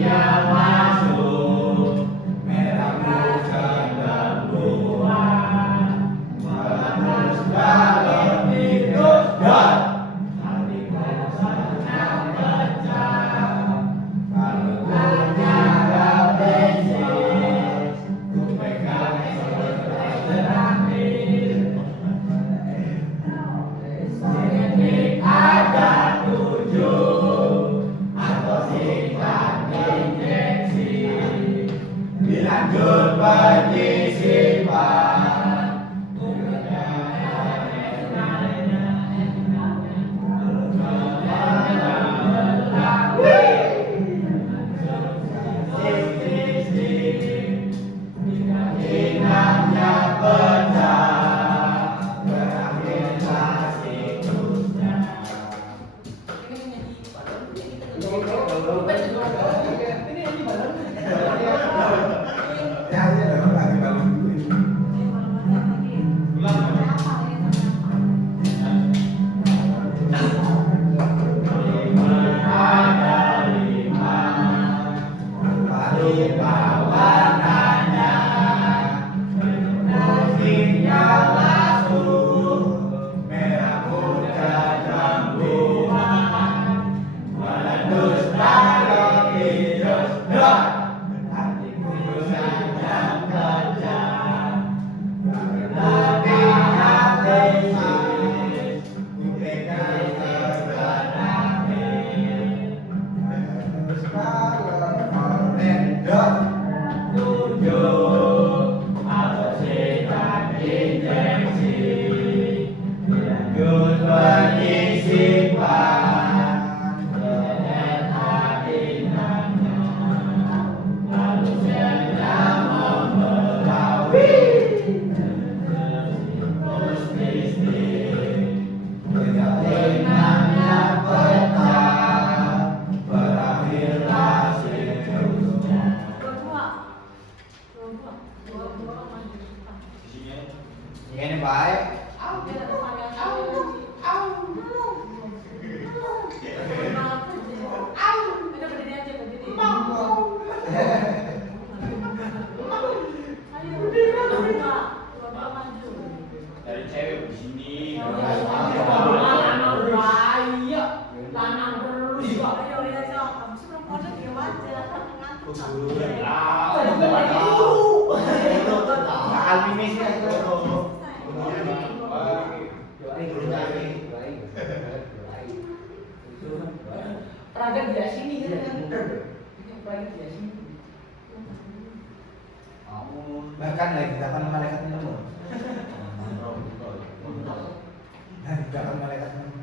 Ini balon. Ya, ya, dong, lagi balon dulu ini. Ini baik. Dari cewek di sini. Peragat di sini kan? Peragat di sini. Bahkan lagi dapat malaikat menemu. Dapat malaikat menemu.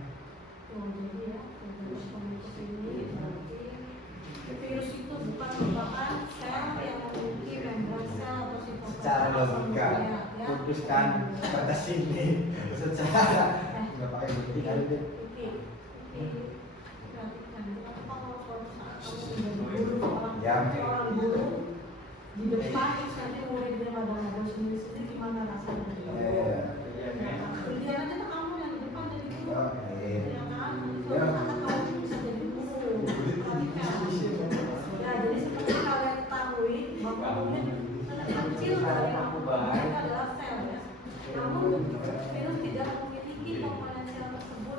Virus itu bukan merupakan sel yang memiliki membran sel atau sitoplazma. Secara logika, putuskan batas ini secara nggak pakai bukti kan itu. Ya. Orang guru di depan misalnya muridnya ada sendiri gimana rasanya? Kerjaan aja kamu yang di depan jadi guru. Ya kan? Kamu bisa jadi guru. Ya jadi seperti kalian ketahui bahwa anak kecil dari mereka adalah sel ya. Namun virus tidak memiliki komponen sel tersebut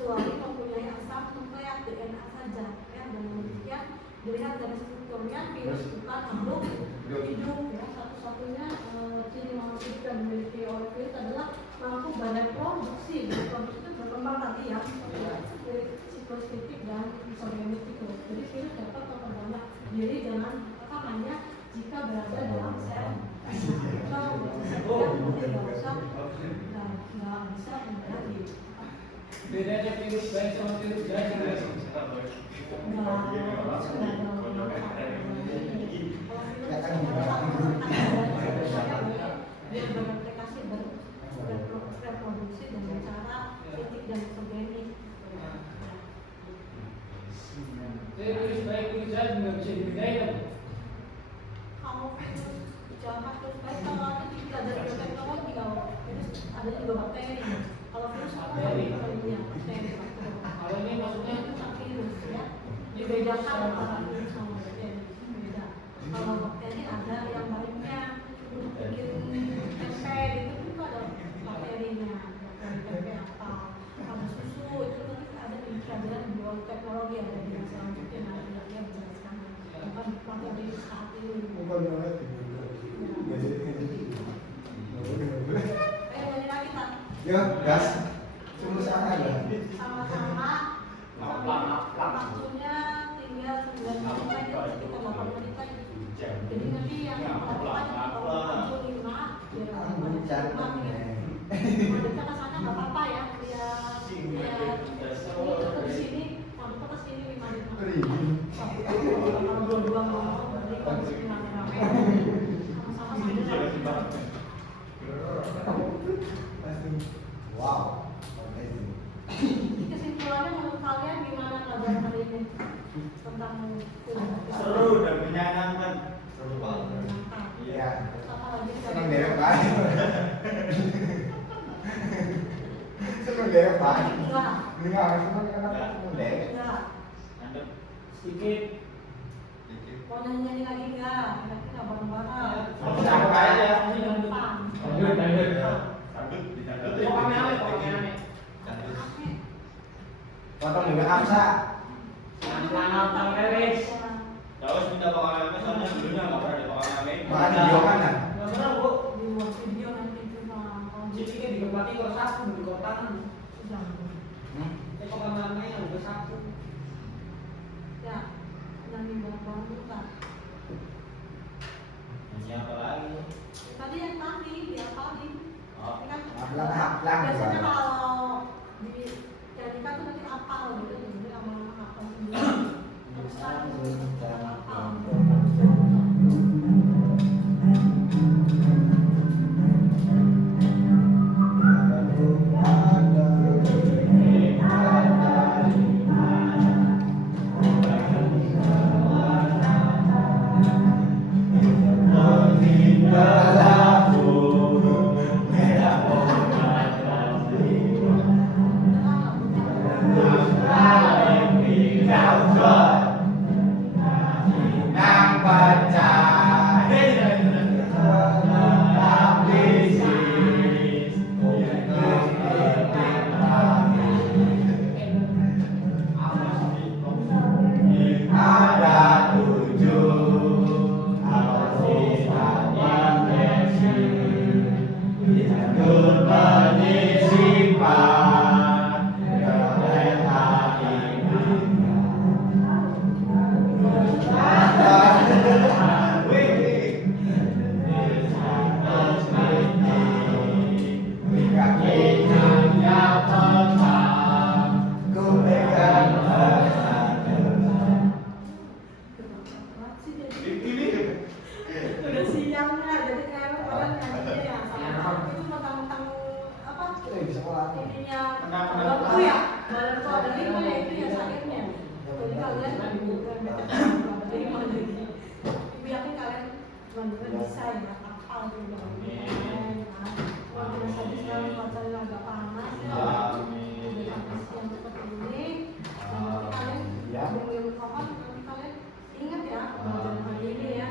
kecuali mempunyai asam nukleat DNA saja ya. Dan demikian dilihat dari strukturnya virus bukan makhluk hidup ya. Satu-satunya ciri manusia yang memiliki oleh virus adalah mampu badan produksi. Produksi itu berkembang tadi ya dari siklus kritik dan isogenik itu. Jadi virus dapat memperbanyak diri dengan apa namanya jika berada dalam sel. Kalau tidak bisa menjadi Bedanya virus baik sama virus jahat nggak sih? Dia bereplikasi berreproduksi dengan cara kritik dan isogenik. Jadi virus baik virus jahat nggak bisa dibedain. Kalau virus jahat terus baik kalau ada tiga dari teknologi kalau virus ada juga bakteri. Kalau virus bakteri. Kalau ini maksudnya virus ya dibedakan antara virus sama bakteri beda. Kalau bakteri ada yang baiknya untuk bikin tempe itu juga ada bakterinya, bakteri tempe apa ada susu itu nanti ada di pelajaran bioteknologi ada di selanjutnya nanti dia menjelaskan bukan materi saat ini. Nyanyi lagi tak? Ya, gas. Cuma sana ya. Sama-sama. Waktunya tinggal 9 menit lagi, kita 8 menit lagi. Jadi nanti yang melakukan kalau 5 biar kita ke sana nggak apa-apa ya. Biar di sini, kalau kita ke sini 5 menit. Kalau dua-dua ngomong berarti kalau sini rame-rame. Sama-sama sambil Wow. kesimpulannya menurut kalian gimana pelajaran hari ini? nih tentang Seru dan menyenangkan. Seru banget. Iya. Apa lagi? Seneng deh Pak. Seneng deh Pak. Enggak. Enggak, seneng deh. Enggak. Mantap. Sedikit. Mau nyanyi lagi enggak? Kira-kira bareng-bareng. Sama aja. Gampang. Lanjut. Lanjut. Kok kami Potong juga Amsa. Selamat Bang Eris. Terus minta pengalaman soalnya dulunya nggak pernah ada pengalaman. Makan video mana? Nggak pernah bu. Di luar video nanti cuma Jadi kan dikembali kalau satu di kotaan. jangan. Ini pengalamannya yang udah satu. Ya, nyanyi bareng-bareng juga. Nyanyi apa lagi? Tadi yang tadi, ya tadi. Oh. Ini kan Haplang. biasanya kalau di jadikan tuh nanti apal gitu, jadi lama-lama apal sendiri. Terus sekarang jangan apal. Udah siangnya, jadi kayak orang nyanyinya ya sama itu mentang-mentang apa? Ininya balanku ya, balanku ada 5 ya itu ya sakitnya. Jadi kalian bukan baca ada 5 lagi. Ibu yakin kalian benar-benar bisa ya hafal juga. Walaupun saja sekarang cuacanya agak panas ya. Jadi panas yang seperti ini. Dan nanti kalian belum apa? Nanti kalian ingat ya belajar hari ini ya.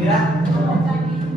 Merah muda dan biru.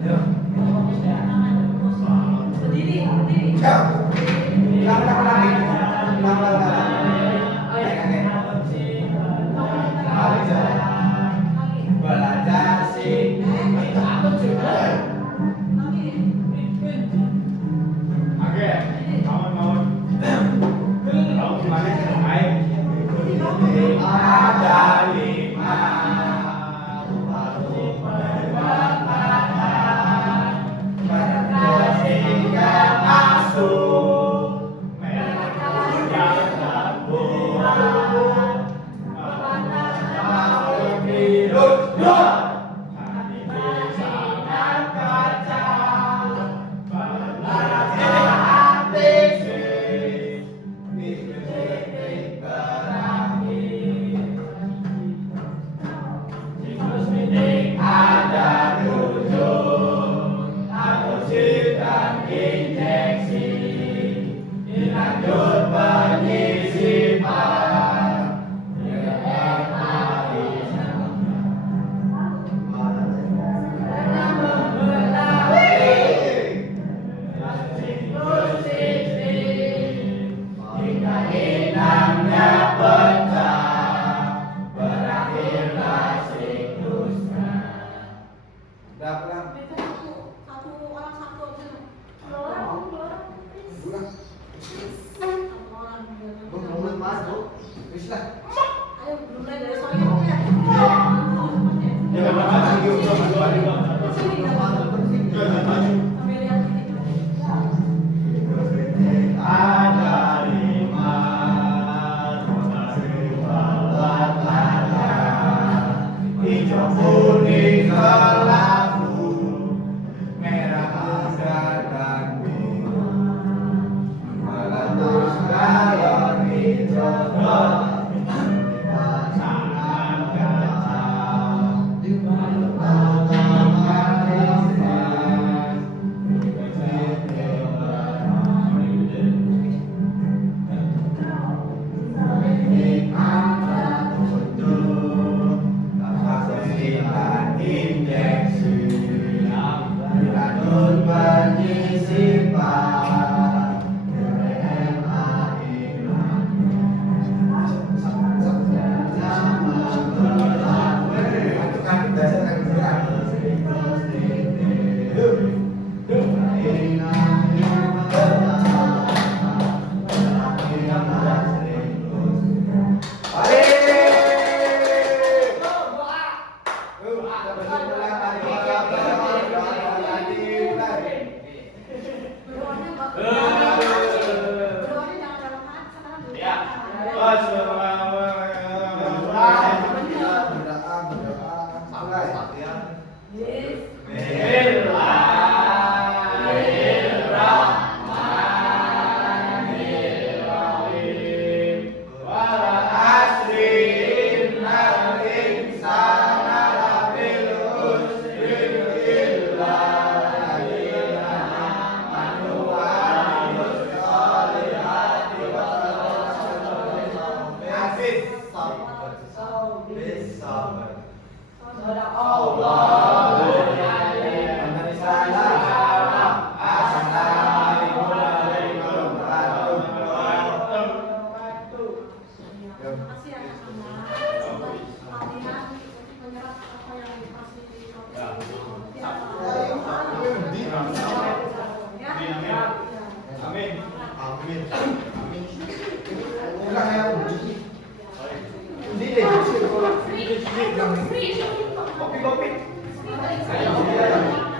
Turut menyisipkan DNA Berdoanya jangan dalam hati, sekarang Ya. berdoa. Terima kasih anak-anak. Kalian menyerap apa yang dikasih di Amin. Kopi. Terima kasih.